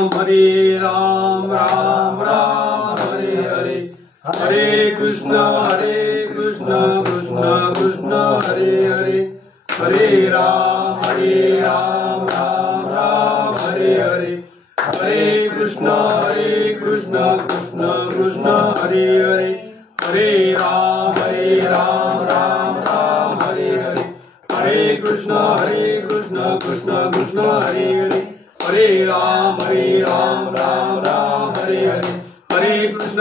राम राम राम हरे हरे, हरे कृष्ण कृष्ण कृष्ण हरे हरे, हरे राम राम राम हरे हरे, हरे कृष्ण कृष्ण कृष्ण हरे हरे, हरे राम राम राम हरे हरे, हरे कृष्ण कृष्ण कृष्ण हरे हरे, हरे राम राम राम हरे हरे, हरे कृष्ण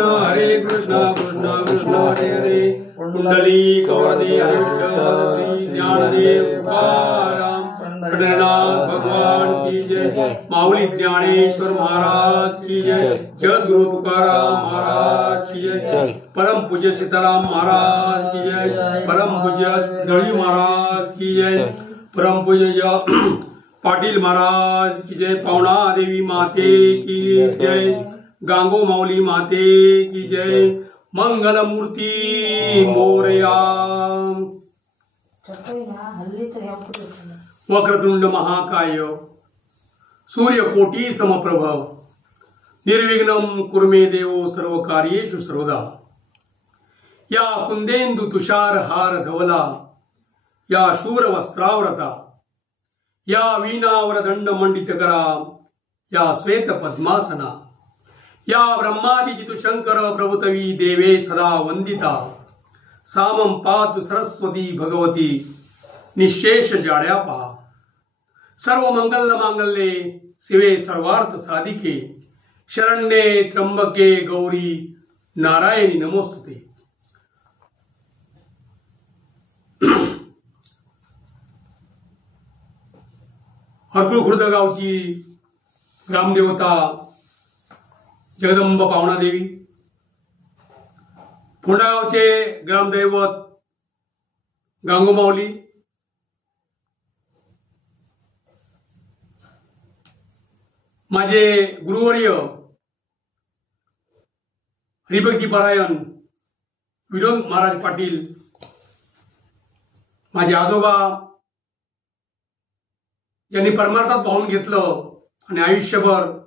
कृष्ण कृष्ण हरे हरे। कुंडली कवरदे हरे विठ्ठल श्री ज्ञानदेव तुकाराम पंढरीनाथ भगवान की जय, माऊली ज्ञानेश्वर महाराज की जय, जगद्गुरु तुकाराम महाराज की जय, परम पूज्य सीताराम महाराज की जय, परम पूज्य दळवी महाराज की जय, परम पूज्य पाटील महाराज की जय, पावना देवी माते की जय, गांगो माऊली माते की जय, मंगल मूर्ती मोरया। वक्रतुंड महाकाय सूर्यकोटी समप्रभ निर्विघ्नं कुर्मे देवो सर्व कार्येषु सर्वदा। या कुंदेंदु तुषार हार धवला, या शूर वस्त्रावृता, या वीणावर दंड मंडित करा, या श्वेत पद्मासना, या ब्रह्मादि जितु शंकर प्रभुतवी देवे सदा वंदिता, सामं पातु सरस्वती भगवती निशेष जाड्यापा। सर्व मंगल मांगल्ये शिवे सर्वार्थ साधिके, शरण्ये त्र्यंबके गौरी नारायणी नमोस्तुते। हरकुळ खुर्द गावची ग्रामदेवता जगदंब पावना देवी, फोंडा गावचे ग्रामदैवत गांगो माऊली, माझे गुरुवर्य हरिभक्ती परायण विनोद महाराज पाटील, माझे आजोबा ज्यांनी परमार्थात पाहून घेतलं आणि आयुष्यभर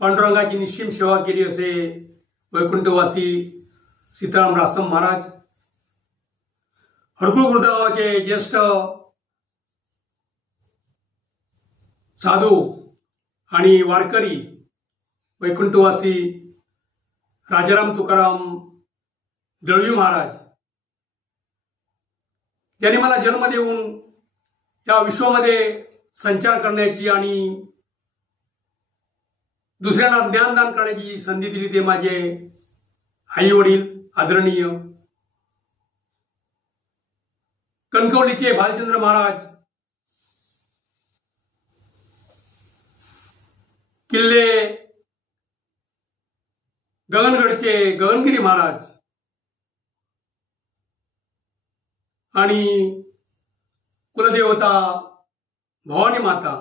पांडुरंगाची निश्चिम सेवा केली असे वैकुंठवासी सीताराम रासम महाराज, हरकुळ खुर्द गावाचे ज्येष्ठ साधू आणि वारकरी वैकुंठवासी राजाराम तुकाराम दळवी महाराज, ज्यांनी मला जन्म देऊन या विश्वामध्ये संचार करण्याची आणि दुसऱ्यांना ज्ञानदान करण्याची संधी दिली, ते माझे आई वडील आदरणीय कणकवलीचे भालचंद्र महाराज, किल्ले गगनगडचे गगनगिरी महाराज आणि कुलदेवता भवानी माता,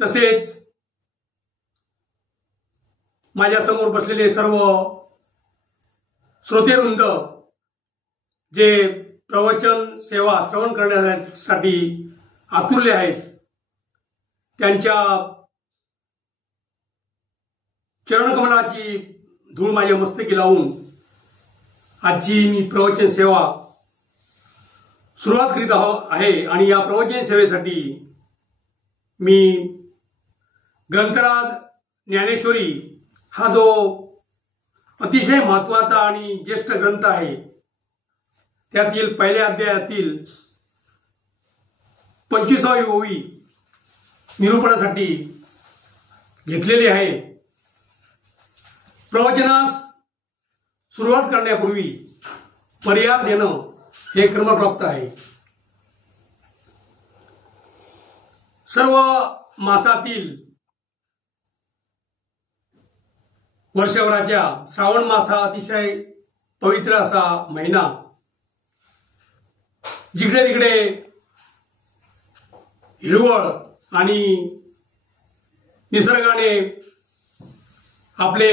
तसेच माझ्या समोर बसलेले सर्व श्रोतेवृंद जे प्रवचन सेवा श्रवण करण्यासाठी आतुरले आहेत, त्यांच्या चरणकमलाची धूळ माझ्या मस्तकी लावून आजची मी प्रवचन सेवा सुरुवात करीत आहे। आणि या प्रवचन सेवेसाठी मी ग्रंथराज ज्ञानेश्वरी हा जो अतिशय महत्त्वाचा आणि ज्येष्ठ ग्रंथ आहे, त्यातील पहिल्या अध्यायातील 25वी ओवी निरूपणासाठी घेतलेली आहे। प्रवचनास सुरुवात करण्यापूर्वी पर्याय देणं हे क्रमप्राप्त आहे। सर्व मासातील वर्षभराच्या श्रावण मास हा अतिशय पवित्र असा महिना, जिकडे तिकडे हिरवळ आणि निसर्गाने आपले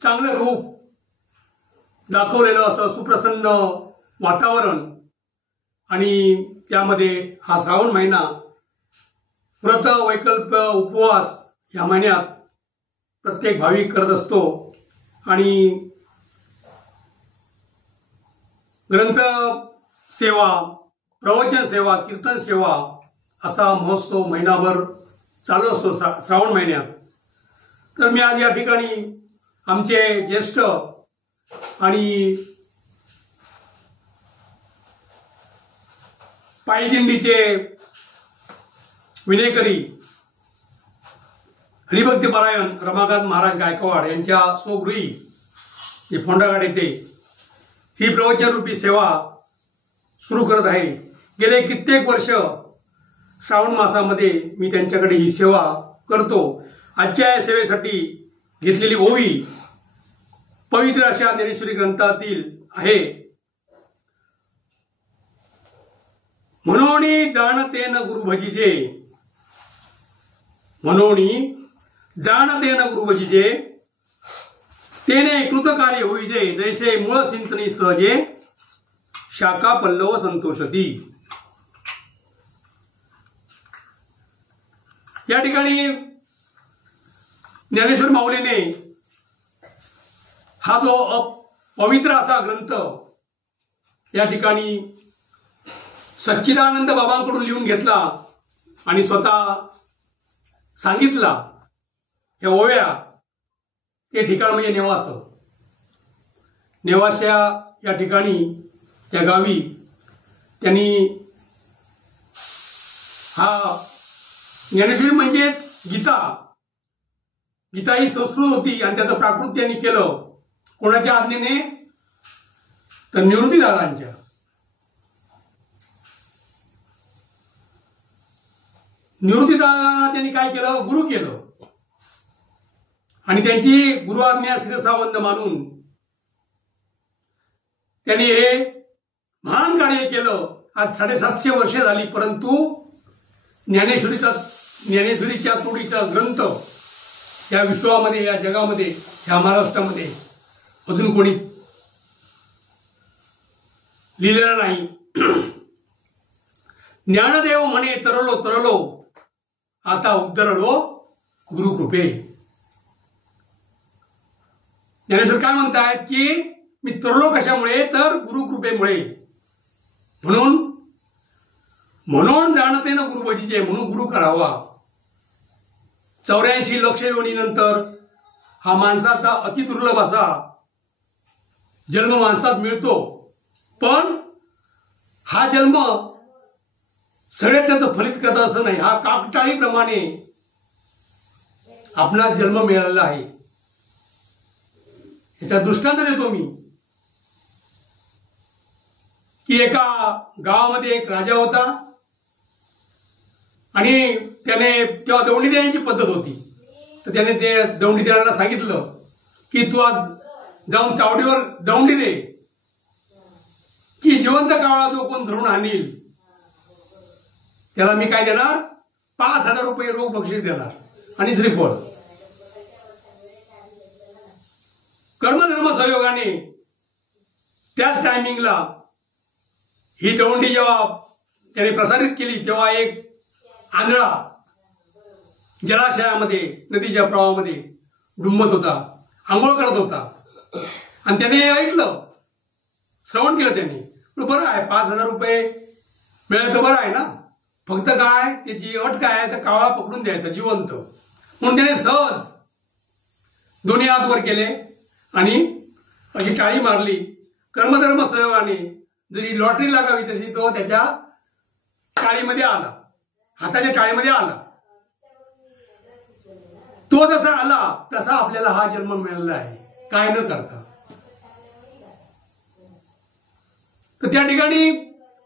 चांगले रूप दाखवलेलं असं सुप्रसन्न वातावरण आणि त्यामध्ये हा श्रावण महिना व्रत वैकल्प उपवास या महिन्यात प्रत्येक भाविक करत असतो आणि ग्रंथ सेवा, प्रवचन सेवा, कीर्तन सेवा असा महोत्सव महिनाभर चालू असतो श्रावण महिन्यात. तर मी आज या ठिकाणी आमचे ज्येष्ठ आणि पायदिंडीचे विनेकरी हरिभक्तीपरायण रमाकांत महाराज गायकवाड यांच्या स्वगृही जे फोंडाघाट येथे ही प्रवचन रूपी सेवा सुरू करत आहे. गेले कित्येक वर्ष श्रावण मासामध्ये मी त्यांच्याकडे ही सेवा करतो. आजच्या या सेवेसाठी घेतलेली ओवी पवित्र अशा ज्ञानेश्वरी ग्रंथातील आहे. म्हणोनी जाणतेन गुरु भजिजे, म्हणोनी जाणतेन गुरु भजिजे, तेने कृतकार्य होईजे, जैसे मूळ सिंचनी सहजे, शाखा पल्लव संतोषती. या ठिकाणी ज्ञानेश्वर माऊलीने हा जो पवित्र असा ग्रंथ या ठिकाणी सच्चिदानंद बाबांकडून लिहून घेतला आणि स्वतः सांगितला. या ओव्या ते ठिकाण म्हणजे नेवास. नेवाशा या ठिकाणी त्या गावी त्यांनी हा ज्ञानेश्वरी म्हणजेच गीता ही संस्कृत होती आणि त्याचं प्राकृत त्यांनी केलं. कोणाच्या आज्ञेने? तर निवृत्तीदादांच्या. निवृत्तीदादांना त्यांनी काय केलं? गुरु केलं आणि त्यांची गुरु आज्ञा शिरसावंद मानून त्यांनी हे महान कार्य केलं. आज 750 वर्ष झाली, परंतु ज्ञानेश्वरीच्या तोडीचा ग्रंथ या विश्वामध्ये, या जगामध्ये, या महाराष्ट्रामध्ये अजून कोणी लिहिलेला नाही. ज्ञानदेव म्हणे तरलो तरलो, आता उद्धरलो गुरुकृपे. ज्ञानेश्वर काय म्हणतायत की मी तरलो कशामुळे? तर गुरुकृपेमुळे. म्हणून जाणते ना गुरु भजीचे, म्हणून गुरु करावा. 84 लक्ष योनीनंतर हा माणसाचा अतिदुर्लभ असा जन्म माणसात मिळतो. पण हा जन्म सगळे त्याचं फलित करत असं नाही. हा काकटाळीप्रमाणे आपला जन्म मिळालेला आहे. याचा दृष्टांत देतो मी की एका गावामध्ये एक राजा होता आणि त्याने तेव्हा दौंडी देण्याची पद्धत होती. तर त्याने ते दौंडी देण्याला सांगितलं की तू आज जाऊन चावडीवर दौंडी दे की जिवंत कावळा जो कोण धरून आणील त्याला मी काय देणार? 5,000 रुपये रोख बक्षीस देणार आणि श्रीफळ. कर्मधर्म सहयोगाने त्याच टायमिंगला ही दौंडी जेव्हा त्याने प्रसारित केली तेव्हा एक आंधळा जलाशयामध्ये, नदीच्या प्रवाहामध्ये डुंबत होता, आंघोळ करत होता आणि त्याने ऐकलं, श्रवण केलं त्याने. बरं आहे, 5,000 रुपये मिळाले तर बरं आहे ना. फक्त काय त्याची अट काय आहे? तर कावळा पकडून द्यायचा जिवंत. म्हणून त्याने सहज दोन्ही हात वर केले आणि अशी टाळी मारली. कर्मधर्म सहयोगाने जरी लॉटरी लागावी तशी तो त्याच्या टाळीमध्ये आला, हाताच्या टाळीमध्ये आला. तो जसा आला तसा आपल्याला हा जन्म मिळाला आहे, काय न करता. तर त्या ठिकाणी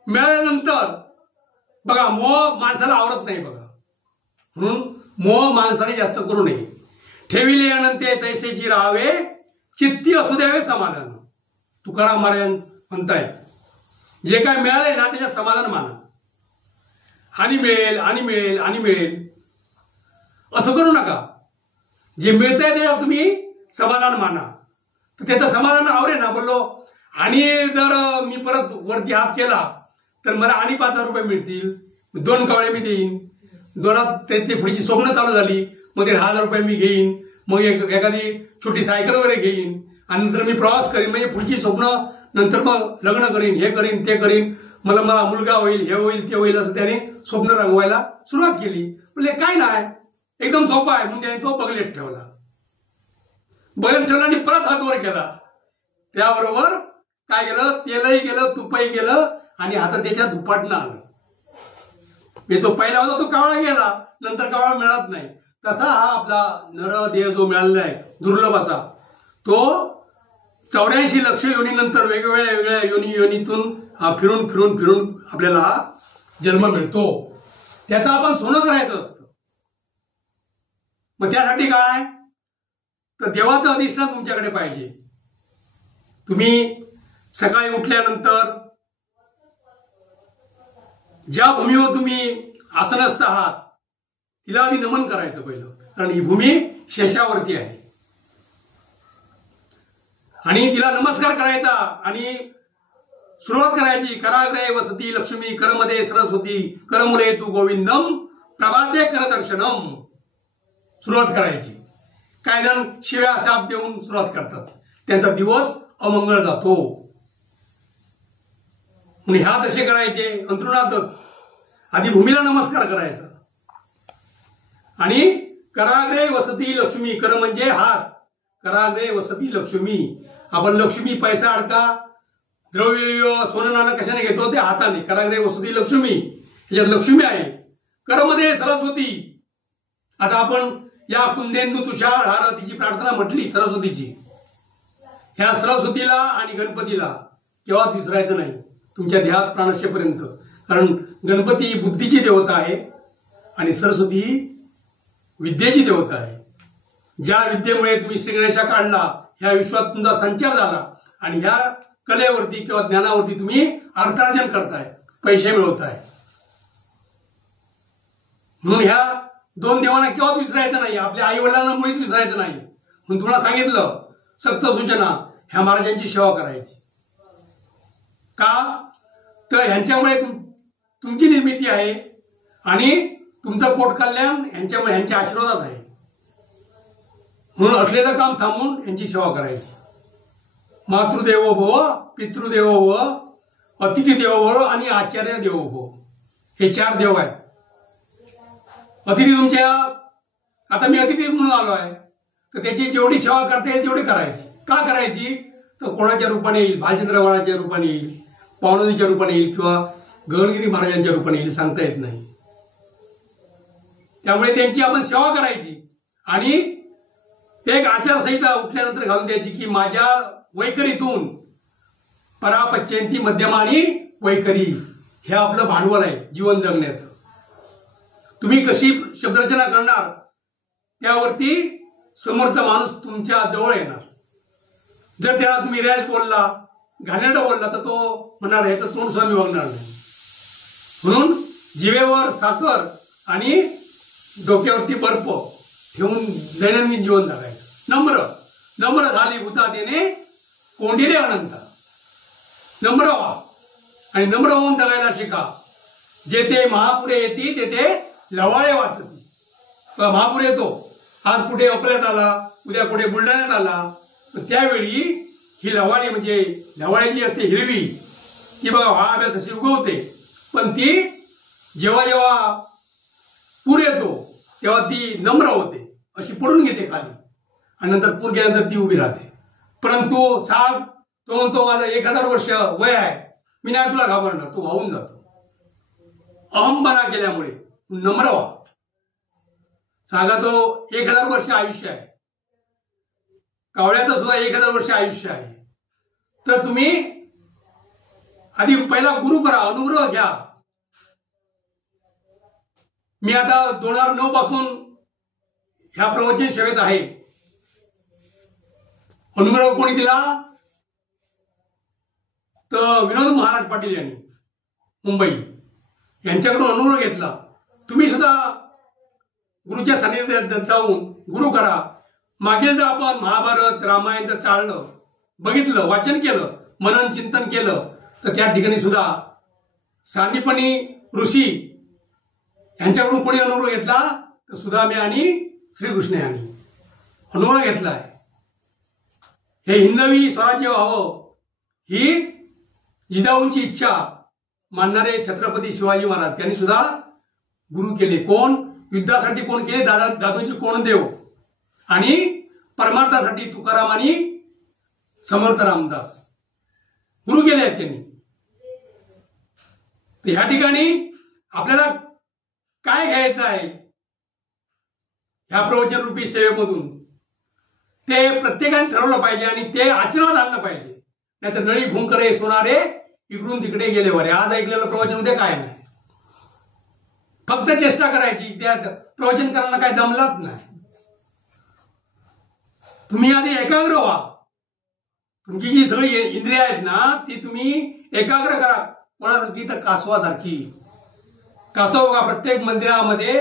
मिळाल्यानंतर बघा, मोह माणसाला आवडत नाही बघा. म्हणून मोह माणसाने जास्त करू नये. ठेविले अनंते तैसेची राहावे, चित्ती असू द्यावे समाधान. तुकाराम महाराज म्हणतायत जे काय मिळालंय ना त्याच्यात समाधान माना. आणि मिळेल आणि मिळेल आणि मिळेल असं करू नका. जे मिळतंय त्याच्यात तुम्ही समाधान माना. तर त्याचं समाधान आवरे ना. बोललो आणि जर मी परत वरती हात केला तर मला आणि 5,000 रुपये मिळतील. 2 कवळे मी देईन. 2 ते पुढची स्वप्न चालू झाली. मग ते 10,000 रुपये मी घेईन. मग एखादी छोटी सायकल वगैरे घेईन आणि नंतर मी प्रवास करीन. म्हणजे पुढची स्वप्न नंतर मग लग्न करीन, हे करीन, ते करीन, मला मुलगा होईल, हे होईल, ते होईल, असं त्याने स्वप्न रंगवायला सुरुवात केली. म्हणजे काय नाही, एकदम सोपा आहे. म्हणून त्याने तो बगलेत ठेवला. बगलेत ठेवला आणि परत हात वर केला. त्याबरोबर काय केलं, तेलही गेलं, तुपही गेलं आणि हातात त्याच्या दुपाटणं आलं. तो पहिला होता तो कावळा गेला, नंतर कावळा मिळत नाही. तसा हा आपला नरदेह जो मिळालेला आहे दुर्लभ असा, तो 84 लक्ष योनीनंतर वेगवेगळ्या योनीतून फिरून फिरून फिरून आपल्याला जन्म मिळतो. त्याचं आपण सोनं करायचं असतं. मग त्यासाठी काय, तर देवाचं अधिष्ठान तुमच्याकडे पाहिजे. तुम्ही सकाळी उठल्यानंतर ज्या भूमीवर तुम्ही आसनस्थ आहात तिला आधी नमन करायचं पहिलं, कारण ही भूमी शेषावरती आहे. आणि तिला नमस्कार करायचा आणि सुरुवात करायची. कराग्रे वसती लक्ष्मी, करमध्ये सरस्वती, करमुले तू गोविंदम, प्रभाते करदर्शनम. सुरुवात करायची. काय जण शिव्या शाप देऊन सुरुवात करतात, त्यांचा दिवस अमंगळ जातो. म्हणून ह्या तसे करायचे. अंतरुणातच आधी भूमीला नमस्कार करायचा. आणि कराग्रे वसती लक्ष्मी, कर म्हणजे हात, कराग्रे वसती लक्ष्मी. आपण लक्ष्मी पैसा अडका द्रव्य सोनं नाणं कशाने घेतो, ते हाताने. कराग्रे वसती लक्ष्मी, ह्याच्यात लक्ष्मी आहे. करमध्ये सरस्वती. आता आपण या कुंदेंदू तुषार हारतीची प्रार्थना म्हटली सरस्वतीची. ह्या सरस्वतीला आणि गणपतीला केव्हाच विसरायचं नाही तुमच्या देहात प्राणशेपर्यंत. कारण गणपती बुद्धीची देवता आहे आणि सरस्वती विद्येची देवता आहे. ज्या विद्येमुळे तुम्ही श्रीगणेशा काढला, ह्या विश्वात तुमचा संचार झाला आणि ह्या कलेवरती किंवा ज्ञानावरती तुम्ही अर्थार्जन करताय, पैसे मिळवताय. म्हणून ह्या 2 देवांना केव्हाच विसरायचं नाही. आपल्या आई वडिलांना मुळीच विसरायचं नाही. म्हणून तुम्हाला सांगितलं सक्त सूचना, ह्या महाराजांची सेवा करायची. का, तर ह्यांच्यामुळे तुमची निर्मिती आहे आणि तुमचं पोट कल्याण ह्यांच्यामुळे, ह्यांच्या आशीर्वादात आहे. म्हणून असलेलं काम थांबून यांची सेवा करायची. मातृदेवो भव, पितृदेवो भव, अतिथी देवो भव आणि आचार्य देवो भव, हे 4 देव आहेत. अतिथी तुमच्या, आता मी अतिथी म्हणून आलो आहे, तर त्याची जेवढी सेवा करता येईल तेवढी करायची. का करायची, तर कोणाच्या रूपाने येईल, भालचंद्रवाळाच्या रूपाने येईल, पावनदीच्या रूपाने येईल किंवा गगनगिरी महाराजांच्या रूपाने येईल, सांगता येत नाही. त्यामुळे त्यांची आपण सेवा करायची आणि एक आचारसंहिता उठल्यानंतर घालून द्यायची की माझ्या वैखरीतून परापच्यंती मध्यमा आणि वैखरी, हे आपलं भांडवल आहे जीवन जगण्याचं. तुम्ही कशी शब्दरचना करणार त्यावरती समोरचा माणूस तुमच्या जवळ येणार. जर त्याला तुम्ही रॅश बोलला, घाणेरडं बोलला, तर तो म्हणणार ह्याचं तोंड सुद्धा मी बघणार नाही. म्हणून जिवेवर साखर आणि डोक्यावरती बर्फ ठेवून दैनंदिन जीवन जगायचं. नम्र झाली भूतातेने कोंडिले अनंत. नम्र व्हा आणि नम्र होऊन जगायला शिका. जेथे महापुरे येते तेथे लवाळे वाचती. महापूर येतो, आज कुठे अकोल्यात आला, उद्या कुठे बुलढाण्यात आला, त्यावेळी ही लवाळी म्हणजे लवाळी जी असते हिरवी, ती बघा व्हाव्या तशी उगवते. पण ती जेव्हा जेव्हा पूर येतो तेव्हा ती नम्र होते, अशी पडून घेते खाली आणि नंतर पूर गेल्यानंतर ती उभी राहते. परंतु साग तो म्हणतो माझं 1000 वर्ष वय आहे, मी नाही तुला घाबरणार, तो वाहून जातो अहंपणा केल्यामुळे. नम्र व्हा. सागाचं 1000 वर्ष आयुष्य आहे, कावळ्याचं सुद्धा 1000 वर्ष आयुष्य आहे. तर तुम्ही आधी पहिला गुरु करा, अनुग्रह घ्या. मी आता 2009 पासून ह्या प्रवचन सेवेत आहे. अनुग्रह कोणी दिला, तर विनोद महाराज पाटील यांनी मुंबई, यांच्याकडून अनुग्रह घेतला. तुम्ही सुद्धा गुरुच्या सानिध्यात जाऊन गुरु करा. मागील जर आपण महाभारत रामायणचं चाललं, बघितलं, वाचन केलं, मनन चिंतन केलं, तर त्या ठिकाणी सुद्धा सांदीपनी ऋषी यांच्याकडून कोणी अनुभव घेतला तर सुदामे आणि श्रीकृष्ण यांनी अनुभव घेतलाय. हे हिंदवी स्वराज्य व्हावं ही जिजाऊंची इच्छा मानणारे छत्रपती शिवाजी महाराज त्यांनी सुद्धा गुरु केले. कोण? युद्धासाठी कोण केले? दादोजी कोंडदेव आणि परमार्थासाठी तुकाराम आणि समर्थ रामदास गुरु केले आहेत त्यांनी. ह्या ठिकाणी आपल्याला काय घ्यायचं आहे ह्या प्रवचन रूपी सेवेमधून ते प्रत्येकाने ठरवलं पाहिजे आणि ते आचरणात आणलं पाहिजे. नाहीतर नळी भुंकरे सोनारे इकडून तिकडे गेले वरे. आज ऐकलेलं प्रवचन उद्या काय नाही. फक्त चेष्टा करायची, त्या प्रवचन करायला काय जमलाच नाही. तुम्ही आधी एकाग्र व्हा. तुमची जी सगळी इंद्रिय आहेत ना ती तुम्ही एकाग्र करा. कोणासारखी तर कासवासारखी. कासव बघा, प्रत्येक मंदिरामध्ये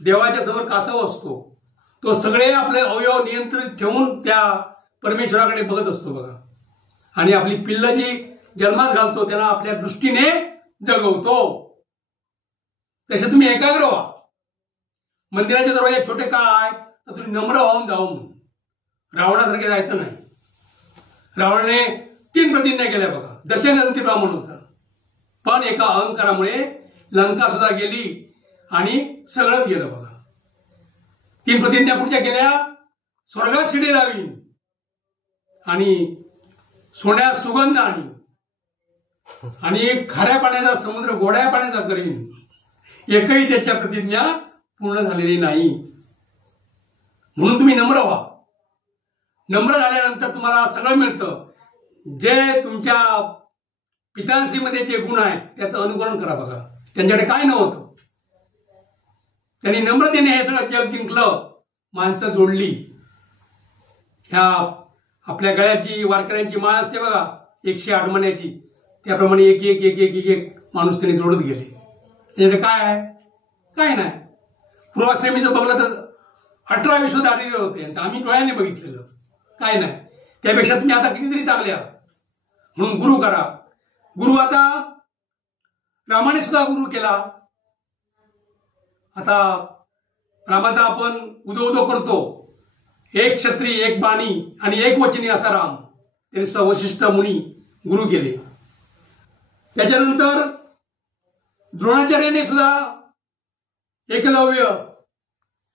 देवाच्या समोर कासव असतो. तो सगळे आपले अवयव नियंत्रित ठेवून त्या परमेश्वराकडे बघत असतो बघा. आणि आपली पिल्ल जी जन्मास घालतो त्याला आपल्या दृष्टीने जगवतो. तसे तुम्ही एकाग्र व्हा. मंदिराचे दरवाजे छोटे काय तर तुम्ही नम्र व्हावून जाऊ म्हणून. रावणासारखे जायचं नाही. रावणाने 3 प्रतिज्ञा केल्या बघा. दशगंती ब्राह्मण होता, पण एका अहंकारामुळे लंका सुद्धा गेली आणि सगळंच गेलं बघा. 3 प्रतिज्ञा पुढच्या केल्या. स्वर्गात शिडी लावीन आणि सोन्यात सुगंध आणि खाऱ्या पाण्याचा समुद्र गोड्या पाण्याचा करीन. एकही त्याच्या प्रतिज्ञा पूर्ण झालेली नाही. म्हणून तुम्ही नम्र व्हा. नम्र झाल्यानंतर तुम्हाला सगळं मिळतं. जे तुमच्या पिताश्रीमध्ये जे गुण आहेत त्याचं अनुकरण करा बघा. त्यांच्याकडे काय नव्हतं, त्यांनी नम्रतेने हे सगळं जग जिंकलं. माणसं जोडली. ह्या आपल्या गळ्याची वारकऱ्यांची माळ असते बघा 108 मण्याची, त्याप्रमाणे एक एक एक एक एक एक माणूस त्यांनी जोडत गेले. त्याचं काय आहे? काय नाही. पूर्वाश्रमीचं बघलं तर 18 विश्व दारिद्र्य होते यांचं. आम्ही डोळ्याने बघितलेलं. काय नाही. त्यापेक्षा तुम्ही आता कितीतरी चांगले आहात. म्हणून गुरु करा. गुरु आता रामाने सुद्धा गुरु केला. आता रामाचा आपण उदो करतो. एक क्षत्रिय, एक बाणी आणि एक वचनी असा राम. त्यांनी सुद्धा वशिष्ठ मुनी गुरु केले. त्याच्यानंतर द्रोणाचार्याने सुद्धा एकलव्य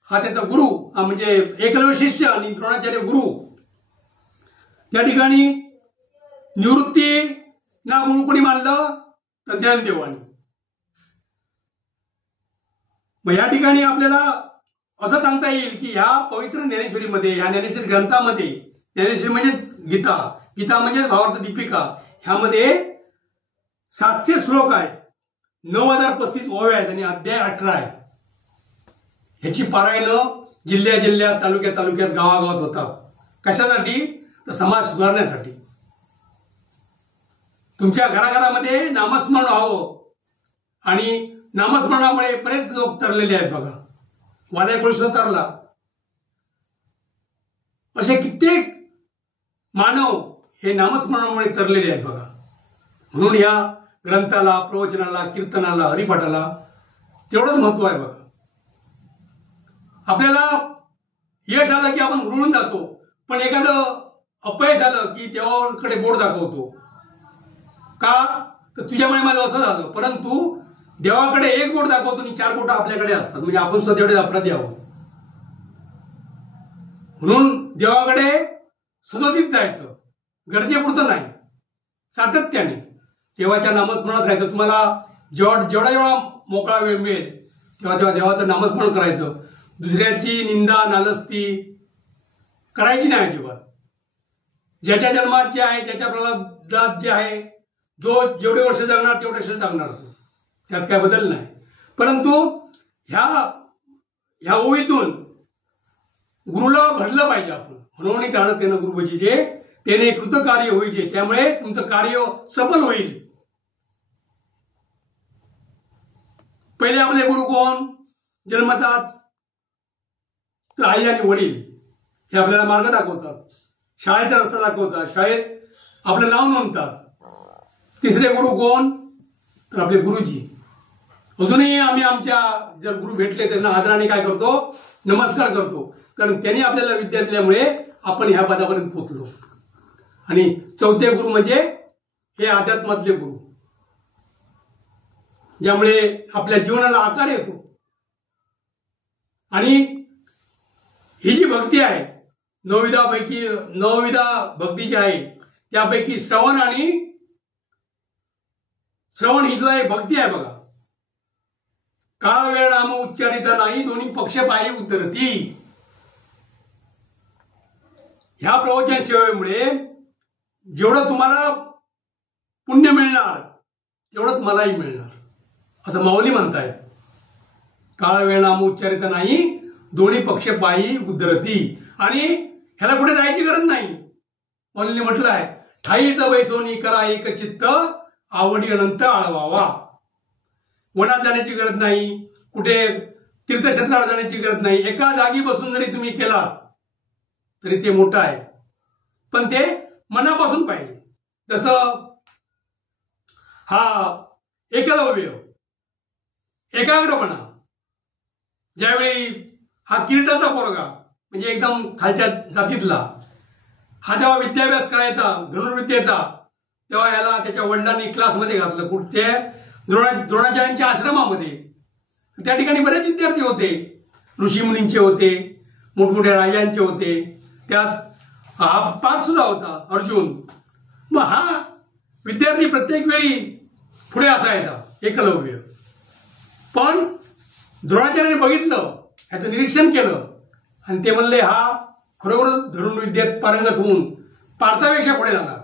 हा त्याचा गुरु, म्हणजे एकलव्य शिष्य आणि द्रोणाचार्य गुरु. त्या ठिकाणी निवृत्ती ना गुरु कोणी मानलं तर ज्ञानदेवानी. मग या ठिकाणी आपल्याला असं सांगता येईल की ह्या पवित्र ज्ञानेश्वरीमध्ये, ह्या ज्ञानेश्वरी ग्रंथामध्ये, ज्ञानेश्वरी म्हणजे गीता, गीता म्हणजे भावार्थ दीपिका, ह्यामध्ये 700 श्लोक आहेत, 9035 ओव्या आहेत आणि अध्याय 18 आहे. ह्याची पारायणं जिल्ह्यात तालुक्यात गावागावात होतात. कशासाठी? तर समाज सुधारण्यासाठी. तुमच्या घराघरामध्ये नामस्मरण व्हावं. आणि नामस्मरणामुळे बरेच लोक तरलेले आहेत बघा. वाल्याकोळी सुद्धा तरला. असे कित्येक मानव हे नामस्मरणामुळे तरलेले आहेत बघा. म्हणून या ग्रंथाला, प्रवचनाला, कीर्तनाला, हरिपाठाला तेवढंच महत्व आहे बघा. आपल्याला यश आलं की आपण हुरळून जातो, पण एखादं अपयश आलं की देवाकडे बोट दाखवतो. का? तर तुझ्यामुळे माझं असं झालं. परंतु देवाकडे एक बोट दाखवतो आणि 4 बोटं आपल्याकडे असतात. म्हणजे आपण सुद्धा तेवढे अपराधी आहोत. म्हणून देवाकडे सदोदित जायचं, गरजेपुरतं नाही, सातत्याने देवाच्या नामस्मरणात राहायचं. तुम्हाला जेवढा मोकळा वेळ मिळेल तेव्हा देवाचं नामस्मरण करायचं. दुसऱ्याची निंदा नालस्ती करायची नाही अजिबात. ज्याच्या जन्मात जे आहे, ज्याच्या प्रलब्धात जे आहे, जो जेवढे वर्ष जगणार तेवढे वर्ष जगणार तो, त्यात काय बदल नाही. परंतु ह्या ओळीतून गुरुला भरलं पाहिजे आपण. म्हणून कारण त्यानं गुरुबजी जे त्याने कृतकार्य होईचे, त्यामुळे तुमचं कार्य सफल होईल. पहिले आपले गुरु कोण? जन्मताच तर आई आणि वडील हे आपल्याला मार्ग दाखवतात, शाळेचा रस्ता दाखवतात, शाळेत आपलं नाव नोंदतात. तिसरे गुरु कोण? तर आपले गुरुजी. अजूनही आम्ही आमच्या जर गुरु भेटले त्यांना आदराने काय करतो, नमस्कार करतो, कारण त्यांनी आपल्याला विद्या दिल्यामुळे आपण ह्या पदापर्यंत पोहोचलो. आणि चौथे गुरु म्हणजे हे अध्यात्मातले गुरु, ज्यामुळे आपल्या जीवनाला आकार येतो. आणि ही जी भक्ती आहे नवविधा भक्ती जी आहे त्यापैकी श्रवण ही सुद्धा एक भक्ती आहे बघा. काळ वेळ नाम उच्चारिता नाही, दोन्ही पक्ष पायी उतरती. ह्या प्रवचन सेवेमुळे जेवढं तुम्हाला पुण्य मिळणार तेवढंच मलाही मिळणार असं माऊली म्हणतायत. काळ वेळ नाम उच्चारिता नाही, दोन्ही पक्ष पायी उद्धरती. आणि ह्याला कुठे जायची गरज नाही. माऊलीने म्हटलं आहे, ठाईच बैसोनी करा एक चित्त, आवडी अनंत आळवावा. वनात जाण्याची गरज नाही, कुठे तीर्थक्षेत्रावर जाण्याची गरज नाही. एका जागी बसून जरी तुम्ही केलात तरी ते मोठं आहे, पण ते मनापासून पाहिजे. जसं हा एकलव्य एकाग्रपणा, ज्यावेळी हा किरीटाचा पोरगा म्हणजे एकदम खालच्या जातीतला हा जेव्हा विद्याभ्यास करायचा धनुर्विद्येचा, तेव्हा याला त्याच्या वडिलांनी क्लासमध्ये घातलं, कुठचे द्रोणाचार्यांच्या आश्रमामध्ये. त्या ठिकाणी बरेच विद्यार्थी होते, ऋषीमुनींचे होते, मोठमोठ्या राजांचे होते, त्यात हा पार्थ सुद्धा होता अर्जुन. मग हा विद्यार्थी प्रत्येक वेळी पुढे असायचा एकलव्य. पण द्रोणाचार्याने बघितलं, याचं निरीक्षण केलं आणि ते म्हणले हा खरोखरच धनुर्विद्येत पारंगत होऊन पार्थापेक्षा पुढे जाणार.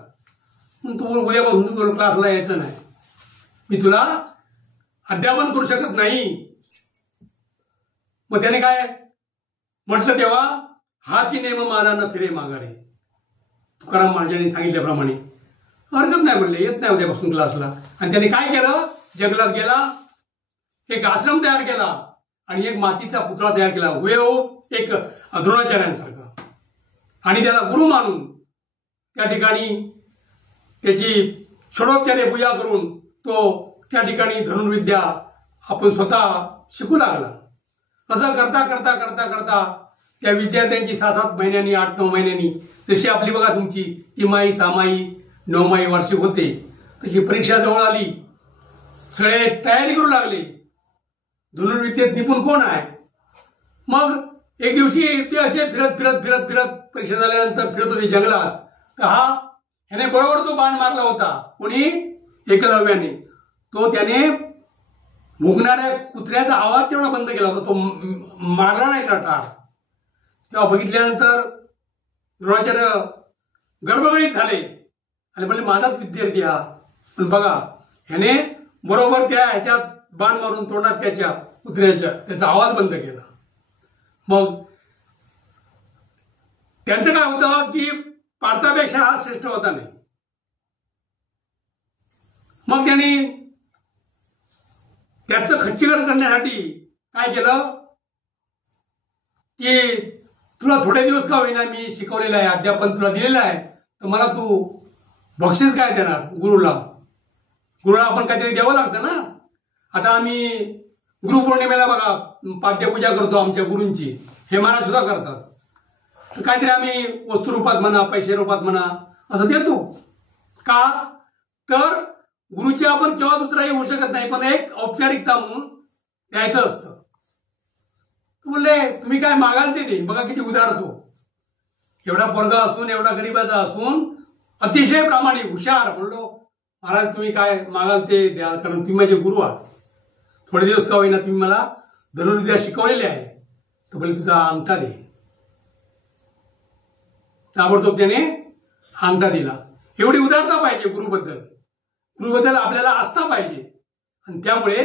तू उद्यापासून तू क्लासला यायचं नाही, मी तुला अध्यापन करू शकत नाही. मग त्याने काय म्हटलं तेव्हा, हाची नेम माझा न फिरे माघारे. तुकाराम महाराजांनी सांगितल्याप्रमाणे हरकत नाही म्हणले, येत नाही उद्यापासून क्लासला. आणि त्याने काय केलं, जंगलात गेला, एक आश्रम तयार केला आणि एक मातीचा पुतळा तयार केला हुबेहूब एक द्रोणाचार्यांसारखा. आणि त्याला गुरु मानून त्या ठिकाणी त्याची षोडोपचारे पूजा करून तो त्या ठिकाणी धनुर्विद्या आपण स्वतः शिकू लागला. असं करता करता करता करता त्या विद्यार्थ्यांची 6-7 महिन्यांनी 8-9 महिन्यांनी जशी आपली बघा तुमची तिमाही, सामाही, 9माही वार्षिक होते, तशी परीक्षा जवळ आली. सगळे तयारी करू लागले, धनुर्विद्येत निपुण कोण आहे. मग एक दिवशी ते असे फिरत फिरत फिरत फिरत परीक्षा झाल्यानंतर फिरत होते जंगलात. तर ह्याने बरोबर तो बाण मारला होता, कोणी, एकलव्याने. तो त्याने भुंकणाऱ्या कुत्र्याचा आवाज तेवढा बंद केला होता, तो मारला नाही ठार. तेव्हा बघितल्यानंतर द्रोणाचार्य गर्भगळीत झाले आणि म्हणले माझाच विद्यार्थी हा. पण बघा ह्याने बरोबर त्या ह्याच्यात बाण मारून तोंडात त्याच्या कुत्र्याच्या त्याचा आवाज बंद केला. मग त्यांचं काय होतं की पार्थापेक्षा हा श्रेष्ठ होता नाही. मग त्यांनी त्याचं खच्चीकरण करण्यासाठी काय केलं की तुला थोडे दिवस का होईना मी शिकवलेलं आहे, अध्यापन तुला दिलेलं आहे, तर मला तू बक्षीस काय देणार. गुरुला आपण काहीतरी द्यावं लागतं ना. आता आम्ही गुरुपौर्णिमेला बघा पाद्यपूजा करतो आमच्या गुरूंची, हे महाराज सुद्धा करतात. तर काहीतरी आम्ही वस्तू रूपात म्हणा, पैसे रूपात म्हणा असं देतो. का तर गुरुची आपण केव्हाच उतराई होऊ शकत नाही, पण एक औपचारिकता म्हणून द्यायचं असतं. म्हणले तुम्ही काय मागाल ते दे. बघा किती उदार तो, एवढा पोरगा असून एवढा गरीबाचा असून अतिशय प्रामाणिक हुशार. म्हणलो महाराज तुम्ही काय मागाल ते द्या, कारण तुम्ही माझे गुरु आहात. थोडे दिवस का होईना तुम्ही मला धनुर्विद्या शिकवलेली आहे, तर बोले तुझा अंगठा दे. ताबडतोब त्याने अंगठा दिला. एवढी उदारता पाहिजे गुरुबद्दल आपल्याला आस्था पाहिजे. आणि त्यामुळे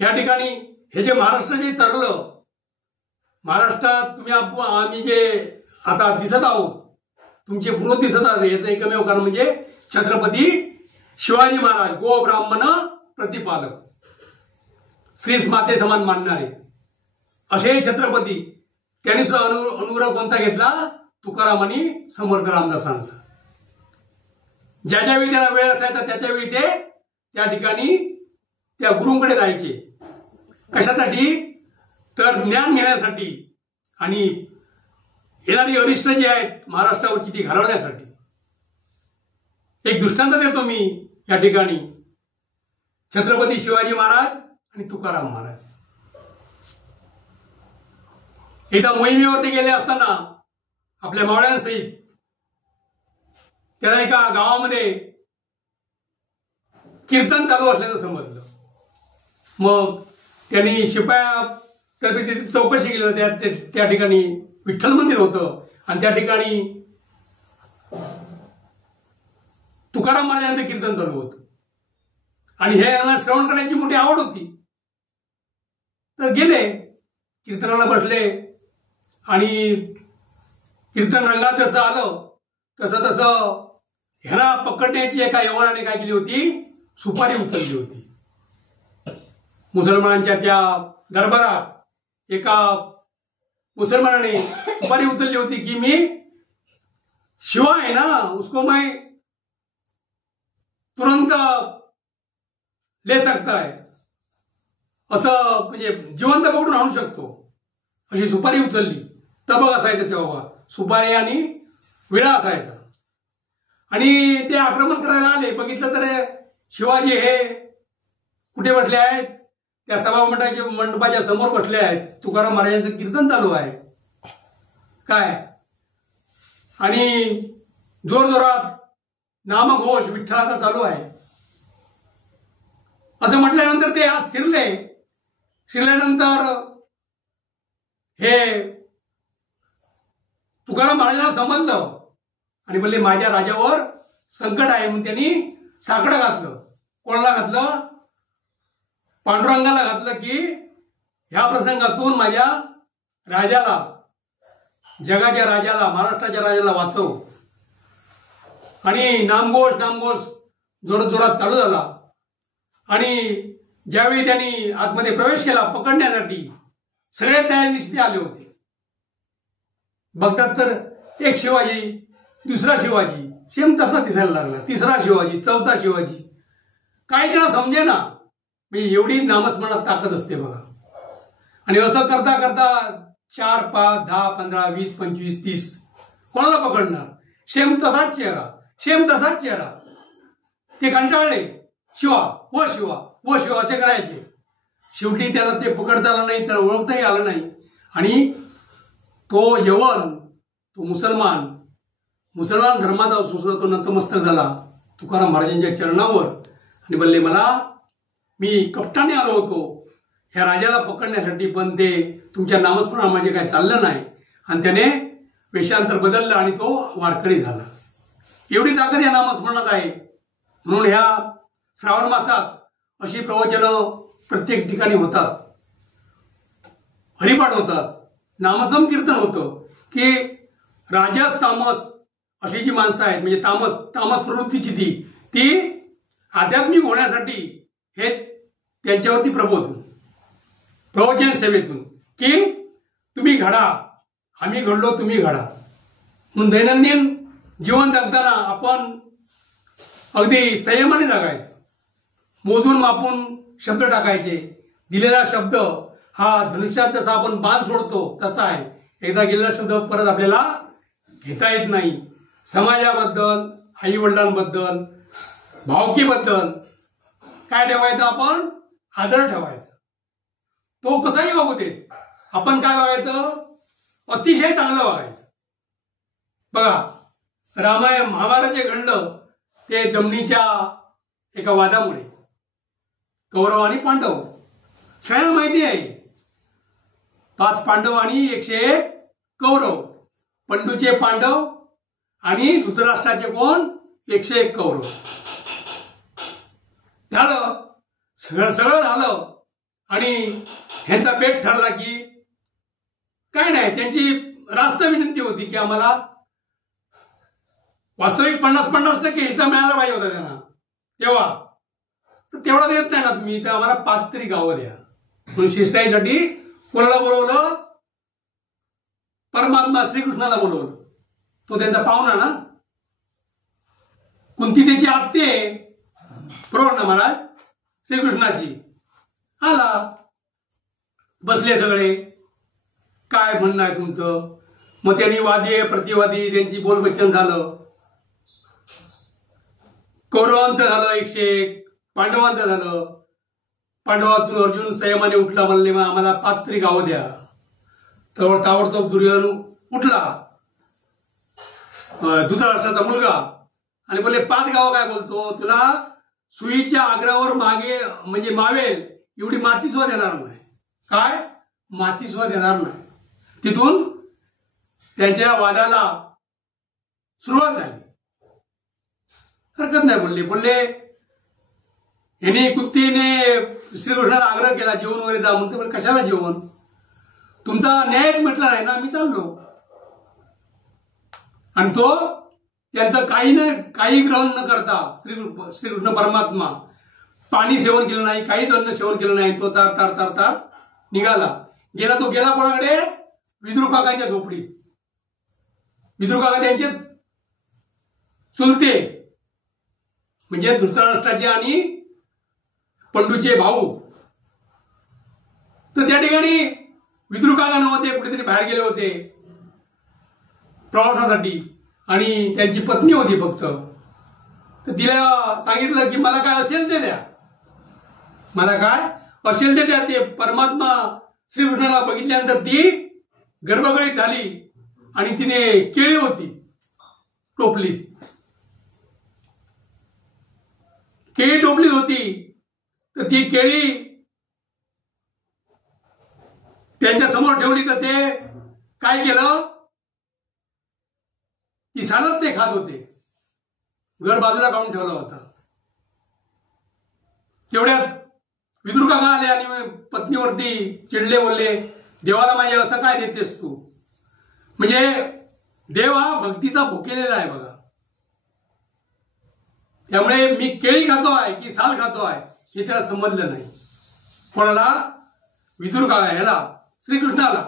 या ठिकाणी हे जे महाराष्ट्र जे तरलं, महाराष्ट्रात तुम्ही आम्ही जे आता दिसत आहोत, तुमचे पूर्वज दिसत आहेत, याचं एकमेव कारण म्हणजे छत्रपती शिवाजी महाराज, गो ब्राह्मण प्रतिपालक, श्रीस माते समान मानणारे असे छत्रपती. त्यांनी सुद्धा अनुग्रह कोणता घेतला, तुकाराम आणि समर्थ रामदासांचा. ज्या ज्यावेळी त्यांना वेळ असायचा त्याच्यावेळी ते त्या ठिकाणी त्या गुरुंकडे जायचे. कशासाठी? तर ज्ञान घेण्यासाठी आणि येणारी अरिष्ट जे आहेत महाराष्ट्रावरची ती घालवण्यासाठी. एक दृष्टांत देतो मी या ठिकाणी. छत्रपती शिवाजी महाराज आणि तुकाराम महाराज एकदा मोहिमेवरती गेले असताना आपल्या मावळ्यांसहित त्याला एका गावामध्ये कीर्तन चालू असल्याचं समजलं. मग त्यांनी शिपायातर्फे तिथे चौकशी केली. त्या ठिकाणी विठ्ठल मंदिर होतं आणि त्या ठिकाणी तुकाराम महाराजांचं कीर्तन चालू होतं आणि हे यांना श्रवण करण्याची मोठी आवड होती. तर गेले, कीर्तनाला बसले आणि कीर्तन रंगात जसं आलं तसं तसं ह्याला पकडण्याची एका यवनाने काय केली होती, सुपारी उचलली होती. मुसलमानांच्या त्या दरबारात एका मुसलमानाने सुपारी उचलली होती की मी शिवा है ना उसको मैं तुरंत ले सकता है, असं म्हणजे जिवंत पकडून आणू शकतो अशी सुपारी उचलली. तबक असायचं तेव्हा, सुपारी आणि विळा असायचा. आणि ते आक्रमण करायला आले. बघितलं तर शिवाजी हे कुठे बसले आहेत, त्या सभामंडपाच्या मंडपाच्या समोर बसले आहेत. तुकाराम महाराजांचं कीर्तन चालू आहे काय, आणि जोरजोरात नामघोष विठ्ठलाचा चालू आहे. असं म्हटल्यानंतर ते आत शिरल्यानंतर हे तुकाराम महाराजांना समजलं आणि म्हणले माझ्या राजावर संकट आहे. म्हणून त्यांनी साकडं घातलं. कोणाला घातलं? पांडुरंगाला घातलं की ह्या प्रसंगातून माझ्या राजाला, जगाच्या राजाला, महाराष्ट्राच्या राजाला वाचव. आणि नामघोष जोरात चालू झाला. आणि ज्यावेळी त्यांनी आतमध्ये प्रवेश केला पकडण्यासाठी, सगळे तयारीनिशी आले होते. बघतात तर एक शिवाजी, दुसरा शिवाजी, सेम तसा दिसायला लागला, तिसरा शिवाजी, चौथा शिवाजी. काय त्यांना समजे ना, म्हणजे एवढी नामस्मरणात ताकद असते बघा. आणि असं करता करता 4, 5, 10, 15, 20, 25, 30 कोणाला पकडणार? सेम तसाच चेहरा. ते कंटाळले. शिवा असे करायचे. शेवटी त्याला ते पकडता आलं नाही, त्याला ओळखताही आलं नाही. आणि तो यवन, तो मुसलमान धर्माचा सुसला, तो नतमस्तक झाला तुकाराम महाराजांच्या चरणावर आणि बोलले मी कपटाने आलो होतो ह्या राजाला पकडण्यासाठी, पण ते तुमच्या नामस्मरणात माझे काय चाललं नाही. आणि त्याने वेशांतर बदललं आणि तो वारकरी झाला. एवढी ताकद या नामस्मरणात आहे. म्हणून ह्या श्रावण मासात अशी प्रवचनं प्रत्येक ठिकाणी होतात, हरिपाठ होतात, नामसंकीर्तन होतं की राजस तामस अशी जी माणसं आहेत, म्हणजे तामस प्रवृत्तीची ती आध्यात्मिक होण्यासाठी हे त्यांच्यावरती प्रवचन सेवेतून की तुम्ही घडा, आम्ही घडलो तुम्ही घडा. म्हणून दैनंदिन जीवन जगताना आपण अगदी संयमाने जगायचं. मोजून मापून शब्द टाकायचे. दिलेला शब्द हा धनुष्यात जसा आपण बाण सोडतो तसा आहे. एकदा गेलेला शब्द परत आपल्याला घेता येत नाही. समाजाबद्दल, आई वडिलांबद्दल, भावकीबद्दल काय ठेवायचं? आपण आदर ठेवायचा. तो कसाही वागू देत, आपण काय वागायचं? अतिशय चांगलं वागायचं. बघा रामायण महाभारत जे घडलं ते जमिनीच्या एका वादामुळे. कौरव आणि पांडव सगळ्यांना माहिती आहे. 5 पांडव आणि 101 कौरव. पंडूचे पांडव आणि धृतराष्ट्राचे कोण? 101 कौरव. झालं सगळं झालं आणि ह्यांचा बेट ठरला की काय नाही, त्यांची रास्त विनंती होती की आम्हाला वास्तविक 50% हिस्सा मिळाला पाहिजे होता त्यांना तेव्हा. तर तेवढा देत नाही ना तुम्ही, तर आम्हाला 5 तरी गावं द्या. म्हणून शिष्टाईसाठी कोणाला बोलवलं? परमात्मा श्रीकृष्णाला बोलवलं. तो त्यांचा पाहुणा ना. कुंती त्याची आत्ते, बरोबर ना महाराज? श्रीकृष्णाची. आला, बसले सगळे, काय म्हणणं आहे तुमचं? मग त्यांनी वादी प्रतिवादी त्यांची बोलबच्चन झालं. कौरवांचं झालं 101, पांडवांचं झालं. पांडवातून अर्जुन संयमाने उठला, म्हणले मग आम्हाला 5 तरी गावं द्या. तर ताबडतोब दुर्योधन उठला, धृतराष्ट्राचा मुलगा, आणि बोलले 5 गावं काय बोलतो? तुला सुईच्या आग्रावर मागे म्हणजे मावेल एवढी माती सुद्धा देणार नाही. काय? माती सुद्धा देणार नाही. तिथून त्यांच्या वादाला सुरुवात झाली. हरकत नाही बोलले. बोलले यांनी कुत्तीने श्रीकृष्णाला आग्रह केला जेवण वगैरे जा म्हणते. बोले कशाला जेवण? तुमचा न्यायच म्हटला नाही ना, मी चाललो. आणि तो त्यांचं काही ग्रहण न करता श्रीकृष्ण परमात्मा पाणी सेवन केलं नाही, काहीच अन्न सेवन केलं नाही. तो तार तार तार तार निघाला. गेला कोणाकडे? विदुर काकांच्या झोपडीत. विदुर काका त्यांचेच चुलते, म्हणजे धृतराष्ट्राचे आणि पंडूचे भाऊ. तर त्या ठिकाणी विदुर काका नव्हते, कुठेतरी बाहेर गेले होते प्रवासासाठी, आणि त्यांची पत्नी होती फक्त. तर तिला सांगितलं की मला काय असेल ते द्या, मला काय असेल ते द्या. ते परमात्मा श्रीकृष्णाला बघितल्यानंतर ती गर्भगळीत झाली आणि तिने केळी होती टोपलीत, केळी टोपलीत होती. तर ती केळी त्यांच्या समोर ठेवली. तर ते काय केलं? ती सालच ते खात होते. घर बाजूला काढून ठेवला होता. तेवढ्यात विदुर काका आले आणि पत्नीवरती चिडले, बोलले देवाला माझ्या असं काय देतेस तू? म्हणजे देव हा भक्तीचा भुकेलेला आहे बघा. त्यामुळे मी केळी खातो आहे की साल खातो आहे हे त्याला समजलं नाही. कोणाला? विदुर काका ह्याला, श्रीकृष्णाला.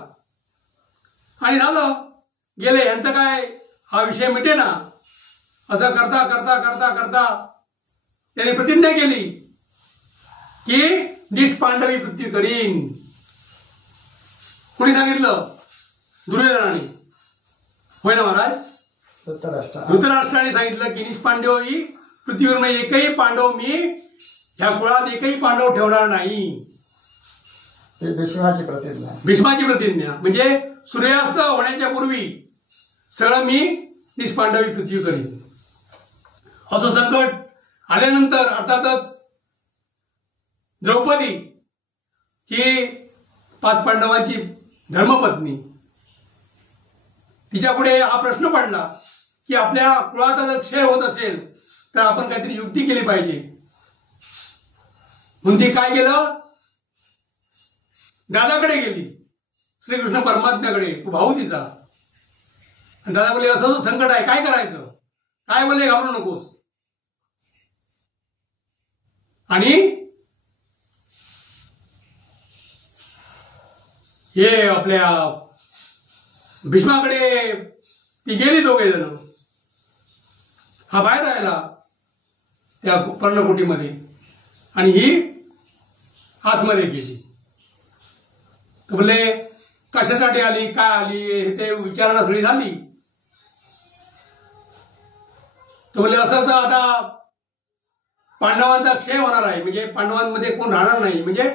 आणि झालं, गेले. यांचं काय हा विषय मिटे ना. असं करता करता करता करता त्याने प्रतिज्ञा केली की निष्पांडवी पृथ्वी करीन. कोणी सांगितलं? दुर्योधनाने. होय ना महाराज? धृतराष्ट्राने सांगितलं की निष्पांडवी पृथ्वीवर, म्हणजे एकही पांडव मी ह्या कुळात एकही पांडव ठेवणार नाही. भीष्माची प्रतिज्ञा. भीष्माची प्रतिज्ञा म्हणजे सूर्यास्त होण्याच्या पूर्वी सगळं मी निष्पांडवी पृथ्वी करीन. असं संकट आल्यानंतर अर्थातच द्रौपदी ही 5 पांडवांची धर्मपत्नी, तिच्या पुढे हा प्रश्न पडला की आपल्या कुळाचा जर क्षय होत असेल तर आपण काहीतरी युक्ती केली पाहिजे. म्हणून ती काय केलं? दादाकडे गेली, श्रीकृष्ण परमात्म्याकडे, तो भाऊ तिचा. आणि दादा बोले असं संकट आहे, काय करायचं? काय बोलले? घाबरू नकोस. आणि हे आपल्या भीष्माकडे ती गेली. 2 जण. हा बाहेर राहिला त्या पर्णकुटीमध्ये आणि ही आतमध्ये गेली. तर बोलले कशासाठी आली, काय आली, हे ते विचारणा सगळी झाली. तर बोलले असं असं आता पांडवांचा क्षय होणार आहे, म्हणजे पांडवांमध्ये कोण राहणार नाही, म्हणजे.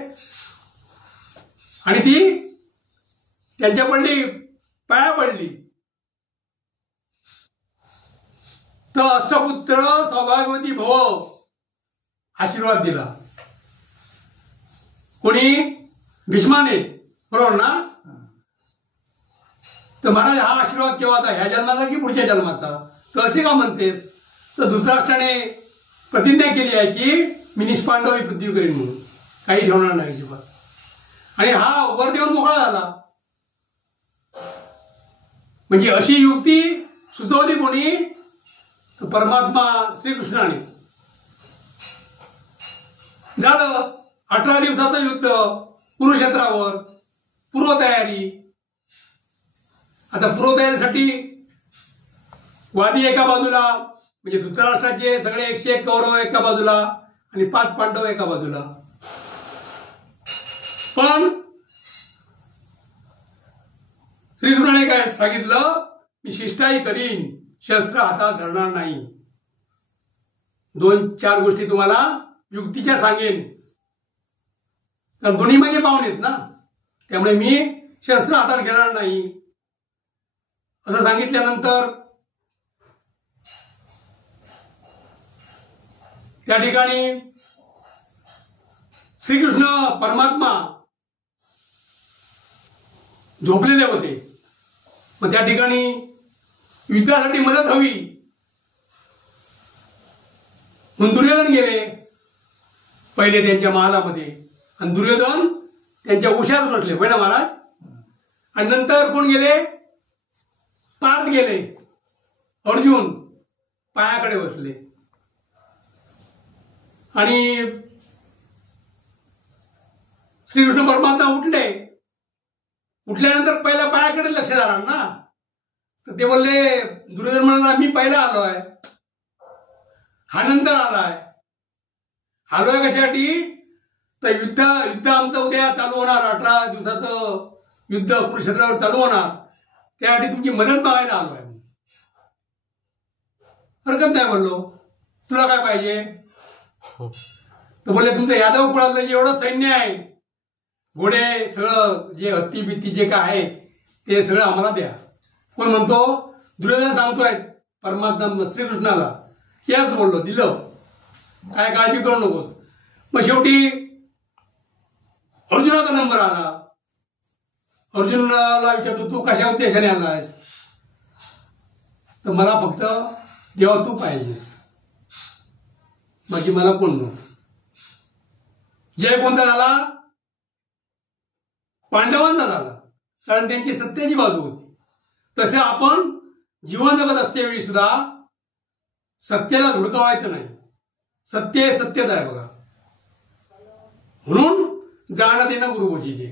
आणि ती त्यांच्या पडली, पाया पडली. तर अष्टपुत्र सौभाग्यवती भव आशीर्वाद दिला. कोणी? भीष्माने. बरोबर ना? तर महाराज हा आशीर्वाद केव्हाचा? ह्या जन्माचा की पुढच्या जन्माचा? तर असे का म्हणतेस? तर धृतराष्ट्राने प्रतिज्ञा केली आहे की मी निष्पांडवी पृथ्वी करीन म्हणून, काही ठेवणार नाही अजिबात. आणि हा वर देऊन मोकळा झाला. म्हणजे अशी युक्ती सुचवली कोणी? तर परमात्मा श्रीकृष्णाने. झालं 18 दिवसाचं युद्ध कुरुक्षेत्रावर. पूर्वतयारी. आता पूर्वतयारीसाठी वादी एका बाजूला, म्हणजे धृतराष्ट्राचे सगळे 101 कौरव एका बाजूला आणि 5 पांडव एका बाजूला. पण श्रीकृष्णाने काय सांगितलं, मी शिष्टाई करीन, शस्त्र हातात धरणार नाही. 2-4 गोष्टी तुम्हाला युक्तीच्या सांगेन, तर दोन्ही माझे पाहुणे आहेत ना, त्यामुळे मी शस्त्र हातात घेणार नाही असं सांगितल्यानंतर त्या ठिकाणी श्रीकृष्ण परमात्मा झोपलेले होते. मग त्या ठिकाणी युद्धासाठी मदत हवी म्हणून दुर्योधन गेले पहिले त्यांच्या महालामध्ये, आणि दुर्योधन त्यांच्या उशात बसले, होय ना महाराज. आणि नंतर कोण गेले, पार्थ गेले, अर्जुन पायाकडे बसले. आणि श्रीकृष्ण परमात्मा उठल्यानंतर पहिला पायाकडे लक्ष जाणार ना, तर ते बोलले, दुर्योधन म्हणाला मी पहिला आलोय, हा नंतर आलोय कशासाठी, तर युद्ध आमचं उद्या चालू होणार, 18 दिवसाचं युद्ध कुरुक्षेत्रावर चालू होणार, त्यासाठी तुमची मदत मागायला आलोय. हरकत नाही म्हणलो, तुला काय पाहिजे. तर बोलले तुमचं यादव कुळातलं जे एवढं सैन्य आहे, घोडे सगळं जे हत्ती बित्ती जे काय आहे ते सगळं आम्हाला द्या. कोण म्हणतो, दुर्योधन सांगतोय परमात्मा श्रीकृष्णाला, याच बोललो, दिलं, काय काळजी करू नकोस. मग शेवटी अर्जुनाचा नंबर आला. अर्जुनाला विचारतो, तू कशा उद्देशाने आलायस, तर मला फक्त जेव्हा तू पाहिजेस, बाकी मला कोण नको. जय कोणता झाला, पांडवांचा झाला, कारण त्यांची सत्याची बाजू होती. तसे आपण जीवन जगत असतेवेळी सुद्धा सत्याला धुडकावायचं नाही. सत्य हे सत्यच आहे बघा. म्हणून जाणं देणं गुरुभोजीचे.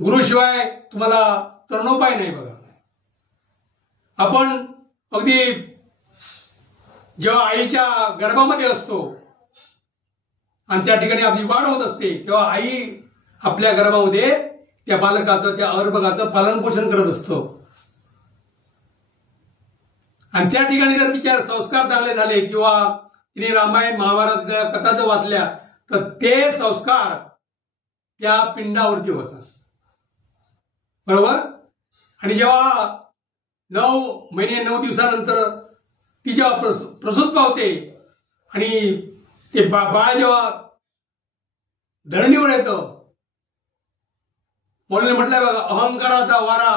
गुरुशिवाय तुम्हाला तरणोपाय नाही बघा. आपण अगदी जेव्हा आईच्या गर्भामध्ये असतो आणि त्या ठिकाणी आपली वाढ होत असते, तेव्हा आई आपल्या गर्भामध्ये त्या बालकाचं, त्या अर्भकाचं पालनपोषण करत असतो. आणि त्या ठिकाणी जर तिच्या संस्कार चांगले झाले किंवा तिने रामायण महाभारत कथा जर वाचल्या, तर ते संस्कार त्या पिंडावरती होतात, बरोबर. आणि जेव्हा 9 महिने 9 दिवसानंतर ती जेव्हा प्रसूत पावते आणि ते बाळ जेव्हा धरणीवर येतं, म्हणून म्हटलंय बघा, अहंकाराचा वारा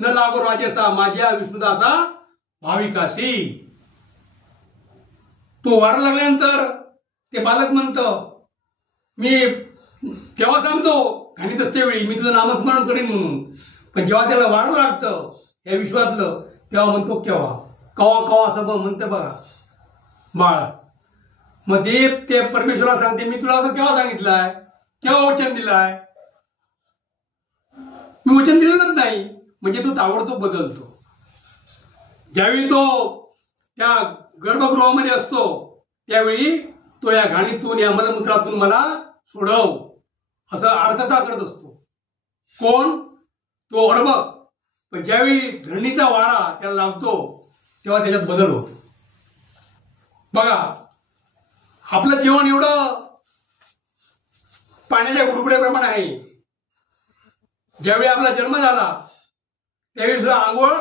न लागो राजेसा, माझ्या विष्णुदासा भाविकाशी. तो वारा लागल्यानंतर ते बालक म्हणतं, मी केव्हा सांगतो घाणीत असते वेळी मी तुझं नामस्मरण करीन म्हणून, पण जेव्हा त्याला वाढ लागतं या विश्वातलं, तेव्हा म्हणतो केव्हा, कवा कवा असं म्हणतं बघा बाळ. मग ते परमेश्वराला सांगते, मी तुला असं केव्हा सांगितलंय, केव्हा वचन दिलंय, मी वचन दिलेलंच नाही. म्हणजे तो ताबडतोब बदलतो. ज्यावेळी तो त्या गर्भगृहामध्ये असतो त्यावेळी तो या घाणीतून, या मलमूत्रातून मला सोडव असं आर्तता करत असतो. कोण, तो अर्भक. पण ज्यावेळी धरणीचा वारा त्याला लागतो तेव्हा त्याच्यात बदल होतो. बघा, आपलं जीवन एवढं पाण्याच्या गुडगुड्याप्रमाणे आहे. ज्यावेळी आपला जन्म झाला त्यावेळी सुद्धा आंघोळ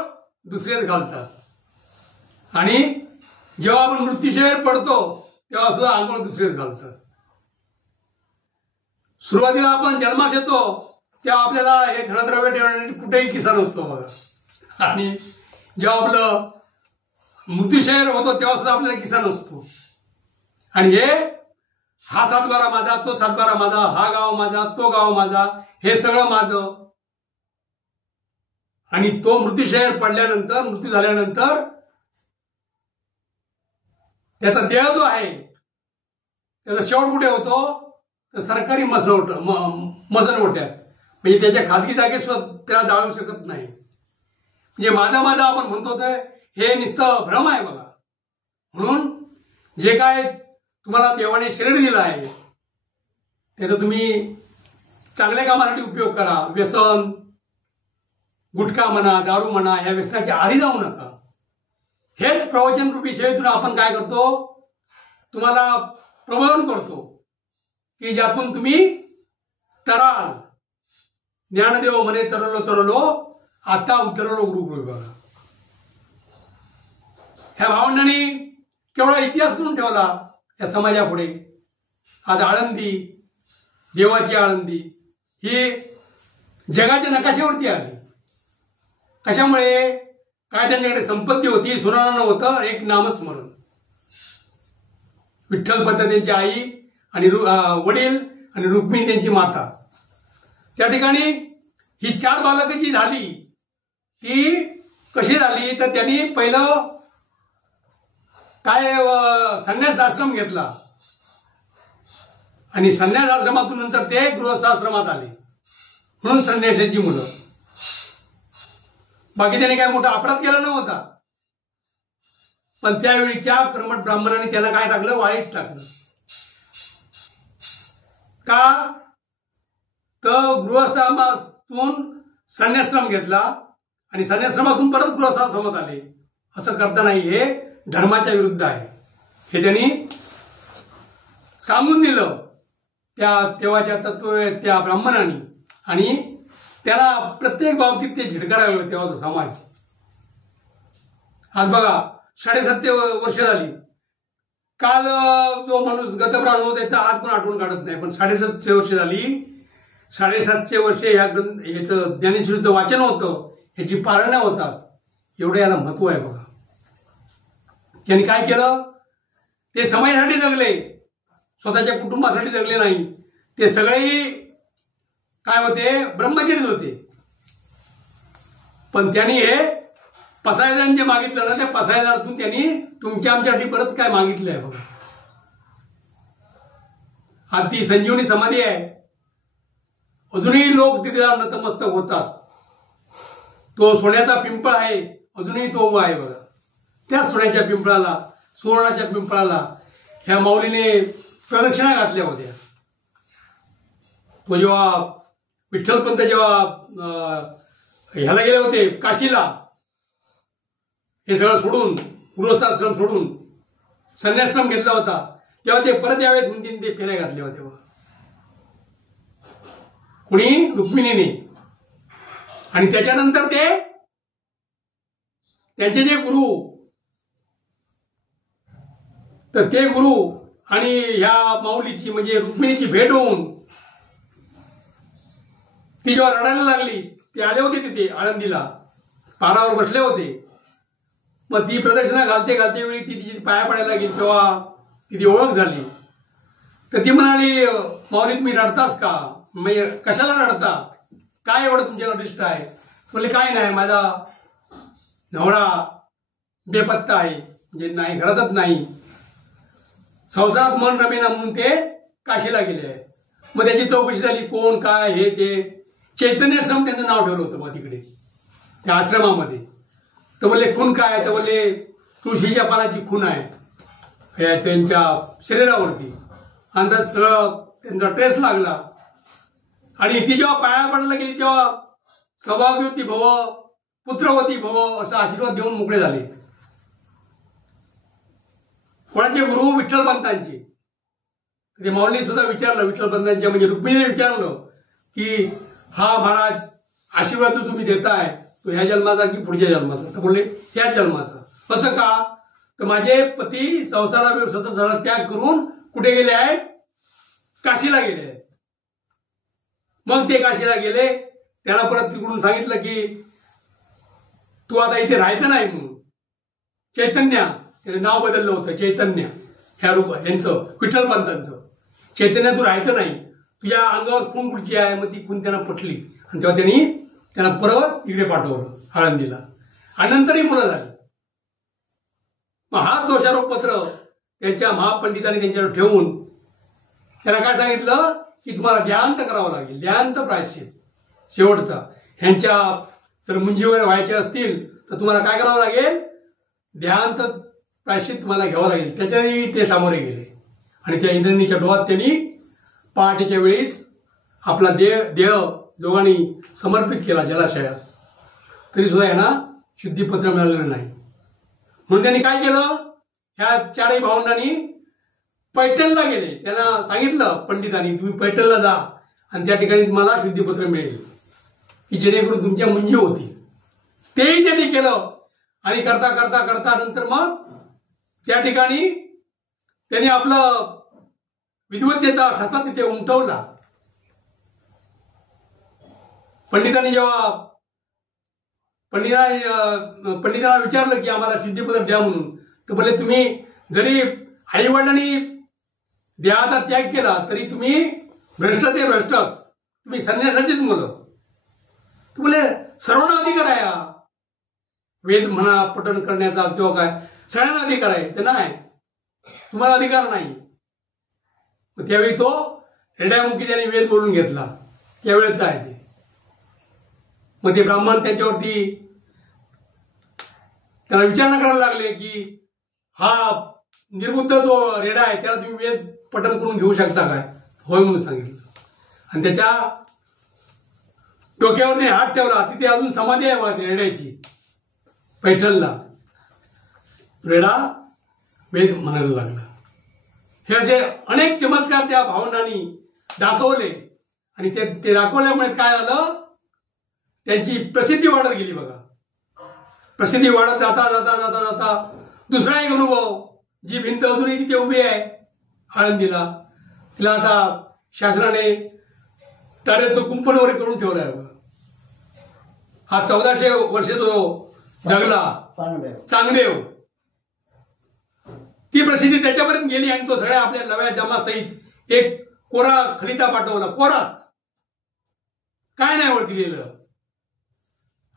दुसरेच घालतात, आणि जेव्हा आपण मृत्यूशयेवर पडतो तेव्हा सुद्धा आंघोळ दुसरेच घालतात. सुरुवातीला आपण जन्मास येतो तेव्हा आपल्याला हे धनद्रव्य ठेवण्यासाठी कुठेही किसा नसतो बघा, आणि जेव्हा आपलं मृत्यूशयेवर होतो तेव्हा सुद्धा आपल्याला किसा नसतो. आणि हे हा 7-12 माझा, तो 7-12 माझा, हा गाव माझा, तो गाव माझा, हे सगळं माझं. आणि तो मृत्यूशयेवर पडल्यानंतर, मृत्यू झाल्यानंतर त्याचा देह जो आहे त्याचा शेवट कुठे होतो, तर सरकारी मसनवट्यात. म्हणजे त्याच्या खाजगी जागेत सुद्धा त्याला जाळू शकत नाही. म्हणजे माझा आपण म्हणतो तर हे नुसतं भ्रम आहे बघा. म्हणून जे काय तुम्हाला देवाने शरीर दिलं आहे, त्याचा तुम्ही चांगल्या कामासाठी उपयोग करा. व्यसन, गुटखा म्हणा, दारू म्हणा, या व्यसनाच्या आहारी जाऊ नका. हेच प्रवचन रूपी सेवेतून आपण काय करतो, तुम्हाला प्रबोधन करतो की ज्यातून तुम्ही तराल. ज्ञानदेव म्हणे तरलो तरलो, आता उतरलो गुरुकृपे बघा. ह्या भावंडांनी केवढा इतिहास करून ठेवला या समाजापुढे. आज आळंदी, देवाची आळंदी ही जगाच्या नकाशावरती आली. कशामुळे? काय त्यांच्याकडे संपत्ती होती, सुनानं होतं, एक नामस्मरण. विठ्ठलपंत त्यांची आई आणि वडील आणि रुक्मिणी त्यांची माता. त्या ठिकाणी ही 4 बालकं जी झाली ती कशी झाली, तर त्यांनी पहिलं काय संन्यास आश्रम घेतला आणि संन्यास आश्रमातून नंतर ते गृहस्थाश्रमात आले, म्हणून संन्यासाची मुलं. बाकी त्याने काय मोठा अपराध केला नव्हता, पण त्यावेळीच्या कर्मठ ब्राह्मणाने त्याला काय टाकलं, वाईट टाकलं. का? तर गृहस्थाश्रमातून संन्याश्रम घेतला आणि संन्याश्रमातून परत गृहस्थाश्रमात आले. असं करता हे धर्माच्या विरुद्ध आहे, हे त्यांनी सांगून दिलं त्या तेव्हाच्या तत्व त्या ब्राह्मणांनी. आणि त्याला प्रत्येक बाबतीत ते झिडकारायला लागलं तेव्हाचा समाज. आज बघा 7.5 वर्ष झाली. काल जो माणूस गतप्राण होत त्याचा आज पण आठवण काढत नाही, पण 7.5 वर्ष झाली. 7.5 वर्षे याचं ज्ञानेश्वरीचं वाचन होतं, याची पारणं होतात. एवढं याला महत्व आहे बघा. त्यांनी काय केलं, ते समाजासाठी जगले, स्वतःच्या कुटुंबासाठी जगले नाही. ते सगळे काय होते, ब्रह्मचर्यच होते. पण त्यांनी हे पसायदान जे मागितलं ना, त्या पसायदानातून त्यांनी तुमच्या आमच्यासाठी परत काय मागितलं आहे बघा. आज ती संजीवनी समाधी आहे, अजूनही लोक तिथे नतमस्तक होतात. तो सोन्याचा पिंपळ आहे, अजूनही तो उभा आहे बघा. त्या सोन्याच्या पिंपळाला, सुवर्णाच्या पिंपळाला ह्या माऊलीने प्रदक्षिणा घातल्या होत्या. तो जेव्हा विठ्ठलपंत जेव्हा ह्याला गेले होते काशीला, हे सगळं सोडून, गृहस्थाश्रम सोडून संन्याश्रम घेतला होता, तेव्हा ते परत यावेळेस म्हणून ते फेऱ्या घातल्या होत्या बघा. कुणी? रुक्मिणीने. आणि त्याच्यानंतर ते त्यांचे जे गुरु, तर ते गुरु आणि ह्या माऊलीची म्हणजे रुक्मिणीची भेट होऊन ती जेव्हा रडायला लागली, ते आले होते तिथे आळंदीला, पारावर बसले होते. मग ती प्रदक्षिणा घालते घालते वेळी ती तिची पाया पडायला गेली, तेव्हा तिची ओळख झाली. तर ती म्हणाली, माऊली तुम्ही रडतास का? म्हणजे कशाला रडता, काय एवढं तुमच्यावर अरिष्ट आहे? म्हणजे काय नाही, माझा नवरा बेपत्ता आहे, म्हणजे नाही, घरातच नाही, संसारात मन रमेना, म्हणून ते काशीला गेले आहेत. मग त्याची चौकशी झाली, कोण काय हे ते. चैतन्याश्रम त्यांचं नाव ठेवलं होतं मग तिकडे त्या आश्रमामध्ये. तर बोलले खून काय? तर बोलले तुळशीच्या पानाची खून आहे त्यांच्या शरीरावरती. आणि त्यात सगळं त्यांचा ट्रेस लागला. आणि ती जेव्हा पाया पडायला गेली तेव्हा सौभाग्यवती भव, पुत्रवती भव असा आशीर्वाद देऊन मोकळे झाले. कोणाचे गुरु? विठ्ठलपंतांचे. ते माऊलीने सुद्धा विचारलं, विठ्ठलपंतांच्या म्हणजे रुक्मिणीने विचारलं की हा महाराज आशीर्वाद जो तुम्ही देताय तो ह्या जन्माचा की पुढच्या जन्माचा? तर बोलले ह्या जन्माचा. असं का? तर माझे पती संसाराचा त्याग करून कुठे गेले आहेत? काशीला गेले आहेत. मग ते काशीला गेले, त्याला परत तिकडून सांगितलं की तू आता इथे राहायचं नाही म्हणून. चैतन्य, त्याचं नाव बदललं होतं चैतन्य, ह्या यांचं विठ्ठलपंतांचं. चैतन्य तू राहायचं नाही, तुझ्या अंगावर खून कुठची आहे? मग ती खून त्यांना पटली आणि तेव्हा त्यांना परत इकडे पाठवलं आळंदीला. आणि नंतरही मुलं झाली. मग हा दोषारोप पत्र त्यांच्या महापंडितांनी त्यांच्यावर ठेवून त्यांना काय सांगितलं की तुम्हाला देहांत करावं लागेल, देहांत प्रायश्चित शेवटचा. ह्यांच्या जर मुंजी वगैरे व्हायचे असतील तर तुम्हाला काय करावं लागेल? देहांत प्रायश्चित तुम्हाला घ्यावं लागेल. त्याच्याही ते सामोरे गेले आणि त्या इंद्रायणीच्या डोहात त्यांनी पहाटेच्या वेळेस आपला देह दोघांनी समर्पित केला जलाशयात, तरी सुद्धा यांना शुद्धीपत्र मिळालेलं नाही. म्हणून त्यांनी काय केलं, ह्या चारही भावंडांनी पैठणला गेले. त्यांना सांगितलं पंडितांनी, तुम्ही पैठणला जा आणि त्या ठिकाणी तुम्हाला शुद्धीपत्र मिळेल की जेणेकरून तुमच्या मुंजी होती. तेही त्यांनी केलं आणि करता करता करता नंतर मग त्या ठिकाणी त्यांनी आपलं विद्वत्तेचा ठसा तिथे उमटवला. पंडितांनी जेव्हा पंडितांना विचारलं की आम्हाला शुद्धीपत्र द्या म्हणून, तर बोलले तुम्ही जरी आई वडिलांनी देहाचा त्याग केला तरी तुम्ही भ्रष्ट ते भ्रष्टच, तुम्ही संन्यासाचीच मुलं. तू बोले सर्वांना अधिकार आहे, वेद म्हणा पठण करण्याचा किंवा काय सगळ्यांना अधिकार आहे, ते नाही, तुम्हाला अधिकार नाही. मग त्यावेळी तो रेड्यामुखी त्याने वेद बोलून घेतला, त्यावेळेच आहे ते. मग ते ब्राह्मण त्याच्यावरती त्याला विचारणा करायला लागले की हा निर्बुद्ध जो रेडा आहे त्याला तुम्ही वेद पठण करून घेऊ शकता काय? होय म्हणून सांगितलं. आणि त्याच्या डोक्यावरती हात ठेवला, तिथे अजून समाधी आहे बघा रेड्याची पैठणला. रेडा वेद म्हणायला लागला. हे असे अनेक चमत्कार त्या भावंडांनी दाखवले आणि ते दाखवल्यामुळे काय झालं, त्यांची प्रसिद्धी वाढत गेली बघा. प्रसिद्धी वाढत जाता जाता जाता जाता दुसरा एक अनुभव, जी भिंत अजूनही तिथे उभी आहे आळंदीला, तिला आता शासनाने तारेचं कुंपण वगैरे करून ठेवलं आहे बघा. हा 1400 वर्ष जो जगला चांगदेव, ती प्रसिद्धी त्याच्यापर्यंत गेली आणि तो सगळ्या आपल्या लव्या जमासहित एक कोरा खलिता पाठवला, कोराच, काय नाही वरती लिहिलं.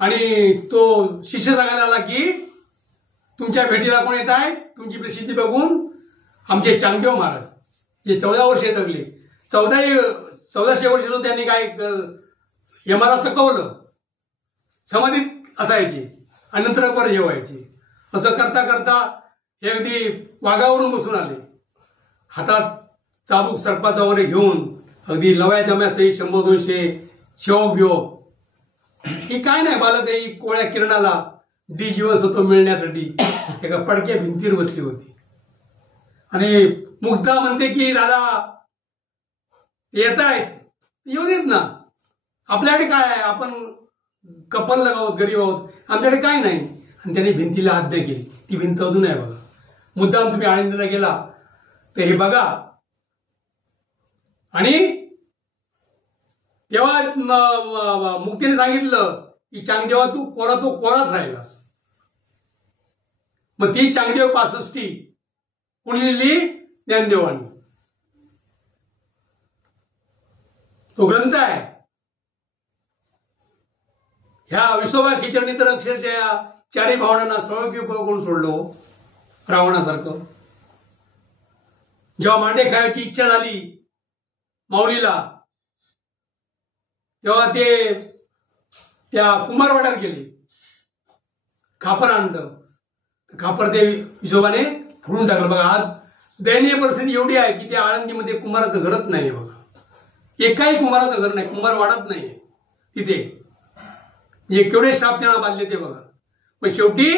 आणि तो शिष्य सांगायला आला की तुमच्या भेटीला कोण येत आहे, तुमची प्रसिद्धी बघून आमचे चांगदेव महाराज जे 14 वर्षे जगले, 1400 वर्ष त्यांनी काय यमाला चकवलं, समाधीत असायचे आणि नंतर परत जेवायचे. असं करता करता हे अगदी वाघावरून बसून आले, हातात चाबूक सर्पाचा वगैरे घेऊन अगदी लव्या जम्यासही 100-200 शिवयोग. ही काय नाही बालक, ही कोळ्या किरणाला डी जीवनसत्व मिळण्यासाठी एका पडक्या भिंतीवर बसली होती. आणि मुग्धा म्हणते की दादा येत आहेत, येऊ देत ना, आपल्याकडे काय आहे, आपण कपल आहोत, गरीब आहोत, आमच्याकडे काय नाही. आणि त्याने भिंतीला हात नाही केली. ती भिंत अजून आहे बघा. मुद्दाम तुम्ही आळंदीला गेला तर हे बघा. आणि तेव्हा मुक्तीने सांगितलं की चांगदेवा तू कोराच राहिलास. मग ती चांगदेव 65 कोणी लिहिली? ज्ञानदेवानी. तो ग्रंथ आहे. ह्या विसोबा खिचडणी तर अक्षरशः चारही भावनांना सवय करून सोडलो रावणासारखं. जेव्हा मांडे खायची इच्छा झाली माऊलीला, तेव्हा ते त्या कुंभारवाड्यात गेले, खापर आणलं, खापर ते विसोबाने फोडून टाकलं बघा. आज दयनीय परिस्थिती एवढी आहे की त्या आळंदीमध्ये कुंभाराचं घरच नाही बघा. एकाही कुंभाराचं घर नाही, कुंभार वाढत नाही तिथे. म्हणजे केवढे शाप त्यांना बांधले ते बघा. पण शेवटी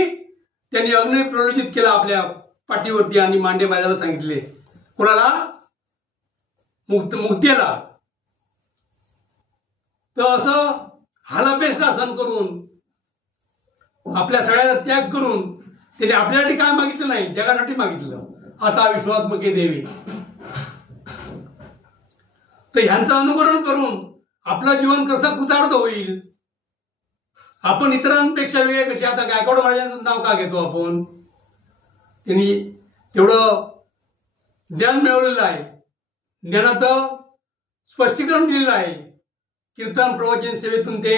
त्यांनी अग्नी प्रलोचित केला आपल्या पाठीवरती आणि मांडे बाजायला सांगितले. कोणाला? मुक्तेला. तर असं हालापेष्टा सण करून आपल्या सगळ्याचा त्याग करून त्याने आपल्यासाठी काय मागितलं नाही, जगासाठी मागितलं. आता विश्वात्मके देवी. तर ह्यांचं अनुकरण करून आपलं जीवन कसं कृतार्थ होईल. आपण इतरांपेक्षा वेगळे कसे. आता गायकवाड महाराजांचं नाव का घेतो आपण? त्यांनी तेवढं ज्ञान मिळवलेलं आहे, ज्ञानाचं स्पष्टीकरण दिलेलं आहे. कीर्तन प्रवचन सेवेतून ते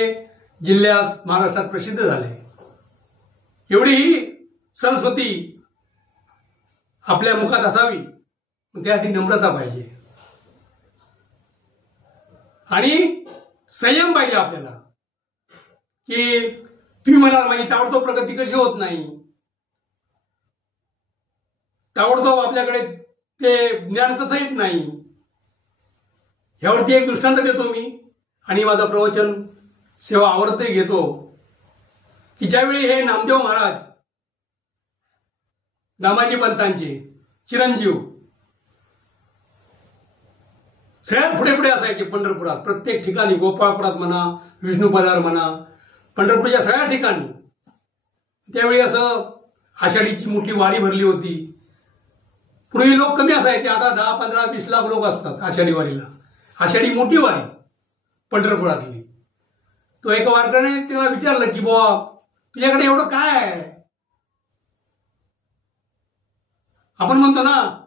जिल्ह्यात महाराष्ट्रात प्रसिद्ध झाले. एवढी सरस्वती आपल्या मुखात असावी, त्यासाठी नम्रता पाहिजे आणि संयम पाहिजे आपल्याला. की तुम्ही म्हणाल माझी ताबडतोब प्रगती कशी होत नाही. ताबडतोब आपल्याकडे ते ज्ञान कसं येत नाही. ह्यावरती एक दृष्टांत देतो मी आणि माझं प्रवचन सेवा आवर्त घेतो की ज्यावेळी हे नामदेव महाराज दामाजी पंतांचे चिरंजीव सगळ्यात पुढे पुढे असायचे पंढरपुरात. प्रत्येक ठिकाणी गोपाळपुरात म्हणा, विष्णुपदार म्हणा, पंढरपूरच्या सगळ्या ठिकाणी. त्यावेळी असं आषाढीची मोठी वारी भरली होती. पूर्वी लोक कमी असायचे, आता 10, 15, 20 लाख लोक असतात आषाढी वारीला. आषाढी मोठी वारी पंढरपुरातली. तो एका वारकऱ्याने त्याला विचारलं की बुवा तुझ्याकडे एवढं काय आहे. आपण म्हणतो ना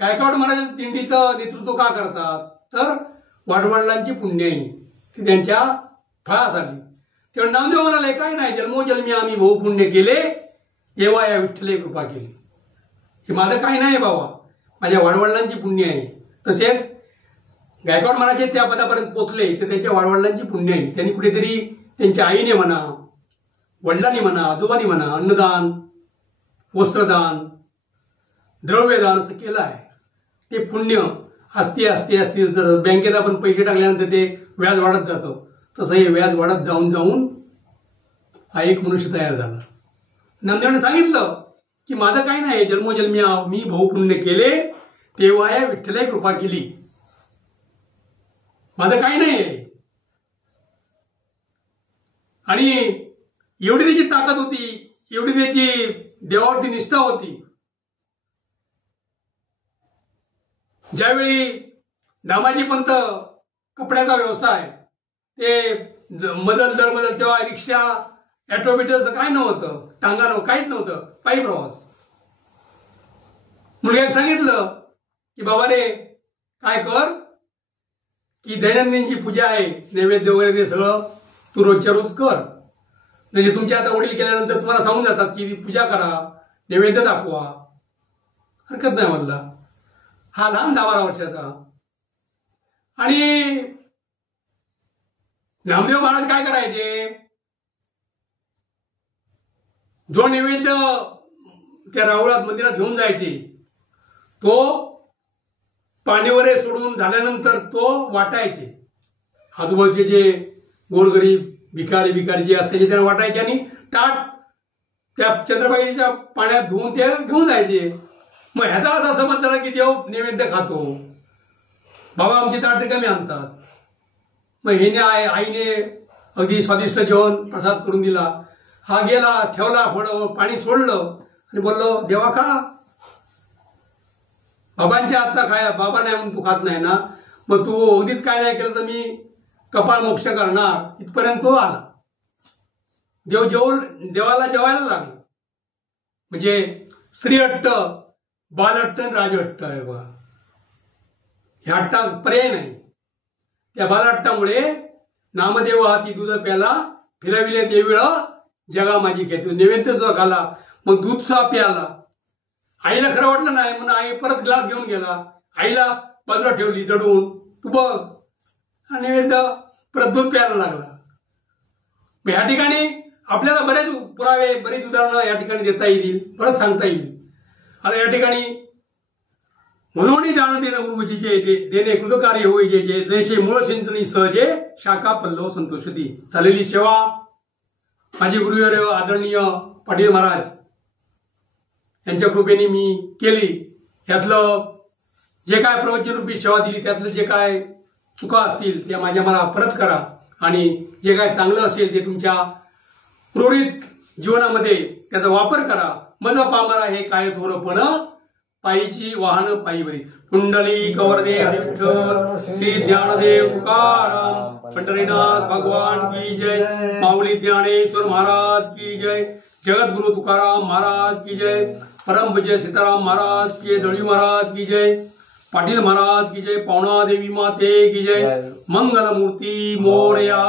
गायकवाड महाराज दिंडीचं नेतृत्व का करतात, तर वाडवडिलांची पुण्याई ती त्यांच्या फळासाठी. तेव्हा नामदेव म्हणाले काय नाही, जन्मोजन्मी आम्ही बहुपुण्य केले, तेव्हा या विठ्ठले कृपा केली. हे माझं काही नाही बाबा, माझ्या वाडवडिलांची पुण्य आहे. तसेच गायकवाड महाराज त्या पदापर्यंत पोचले ते त्यांच्या वाडवडिलांची पुण्य आहे. त्यांनी कुठेतरी त्यांच्या आईने म्हणा, वडिलांनी म्हणा, आजोबांनी म्हणा अन्नदान, वस्त्रदान, द्रव्यदान असं केलं आहे. ते पुण्य असते असते असते. जर बँकेत आपण पैसे टाकल्यानंतर ते व्याज वाढत जातं, तसं हे व्याज वाढत जाऊन जाऊन हा एक मनुष्य तयार झाला. नामदेवाने सांगितलं की माझं काही नाही, जन्मोजन्मी मी बहुपुण्य केले, तेव्हा या विठ्ठलाने कृपा केली. माझं काही नाही. आणि एवढी त्याची ताकद होती, एवढी त्याची देवावरती निष्ठा होती. ज्यावेळी दामाजी पंत कपड्याचा व्यवसाय ते मदल तेव्हा रिक्षा, ॲटोमीटरचं काय नव्हतं, टांगा नव्हतं, काहीच नव्हतं, पायी प्रवास. मुलग्याने सांगितलं की बाबा रे काय कर की दैनंदिनची पूजा आहे, नैवेद्य वगैरे ते सगळं तू रोजच्या रोज कर. म्हणजे तुमच्या आता वडील केल्यानंतर तुम्हाला सांगून जातात की पूजा करा, नैवेद्य दाखवा, हरकत नाही म्हणला. हा लहान 10-12 वर्षाचा. आणि नामदेव महाराज काय करायचे, जो नैवेद्य त्या राहुळात मंदिरात घेऊन जायचे तो पाणीवरे सोडून झाल्यानंतर तो वाटायचे. आजूबाजूचे जे गोरगरीब भिकारी जे असायचे त्यांना वाटायचे आणि ताट त्या चंद्रभागेच्या पाण्यात धुवून ते घेऊन जायचे. मग ह्याचा असा समज झाला की देव नैवेद्य खातो, बाबा आमची ताट कमी आणतात. मग हेने आईने अगदी स्वादिष्ट जेवण प्रसाद करून दिला. हा गेला, ठेवला, पाणी सोडलं आणि बोललो देवा खा. बाबांच्या हातचा खाया, बाबा नाही म्हणून तू खात नाही ना, मग तू अगदीच काय नाही केलं तर मी कपाळ मोक्ष करणार. इथपर्यंत तो आला. देवाला जेवायला लागला. म्हणजे स्त्री हट्ट, बालहट्ट आणि राजहट्ट आहे बघा. ह्या हट्टा पर्याय नाही. त्या बालहट्टामुळे नामदेव हाती दूध प्याला, फिरविले ते वेळ जगा माझी घेतो. नैवेद्य सुद्धा खाला, मग दूध सुद्धा प्याला. आईला खरं वाटलं नाही म्हणून आई परत ग्लास घेऊन गेला, आईला बाजूला ठेवली दडून, तू बघ. आणि नैवेद्य परत दूध प्यायला लागला. मग ह्या ठिकाणी आपल्याला बरेच पुरावे, बरेच उदाहरणं या ठिकाणी देता येईल, बरंच सांगता येईल. आता या ठिकाणी मनोनी जाण देणं गुरुजी देणे कृतकार्य होई जे जैसे मूळ सिंचनी सहजे शाखा पल्लव संतोषती. झालेली सेवा माझे गुरुवर्य आदरणीय पाटील महाराज यांच्या कृपेने मी केली. यातलं जे काय प्रवचनरूपी सेवा दिली त्यातलं जे काय चुका असतील त्या माझ्या मला परत करा. आणि जे काय चांगलं असेल ते तुमच्या प्रोरित जीवनामध्ये त्याचा वापर करा. मज पामरा हे काय थोरपण पायीची वाहन पायीवरी. कुंडली कवरदे हरिविठ्ठल श्री ज्ञानदेव तुकाराम पंढरीनाथ भगवान की जय. माऊली ज्ञानेश्वर महाराज की जय. जगद्गुरु तुकाराम महाराज की जय. परम पूज्य सीताराम महाराज की जय. दळवी महाराज की जय. पाटील महाराज की जय. पवना देवी माते की जय. मंगल मूर्ती मोरया.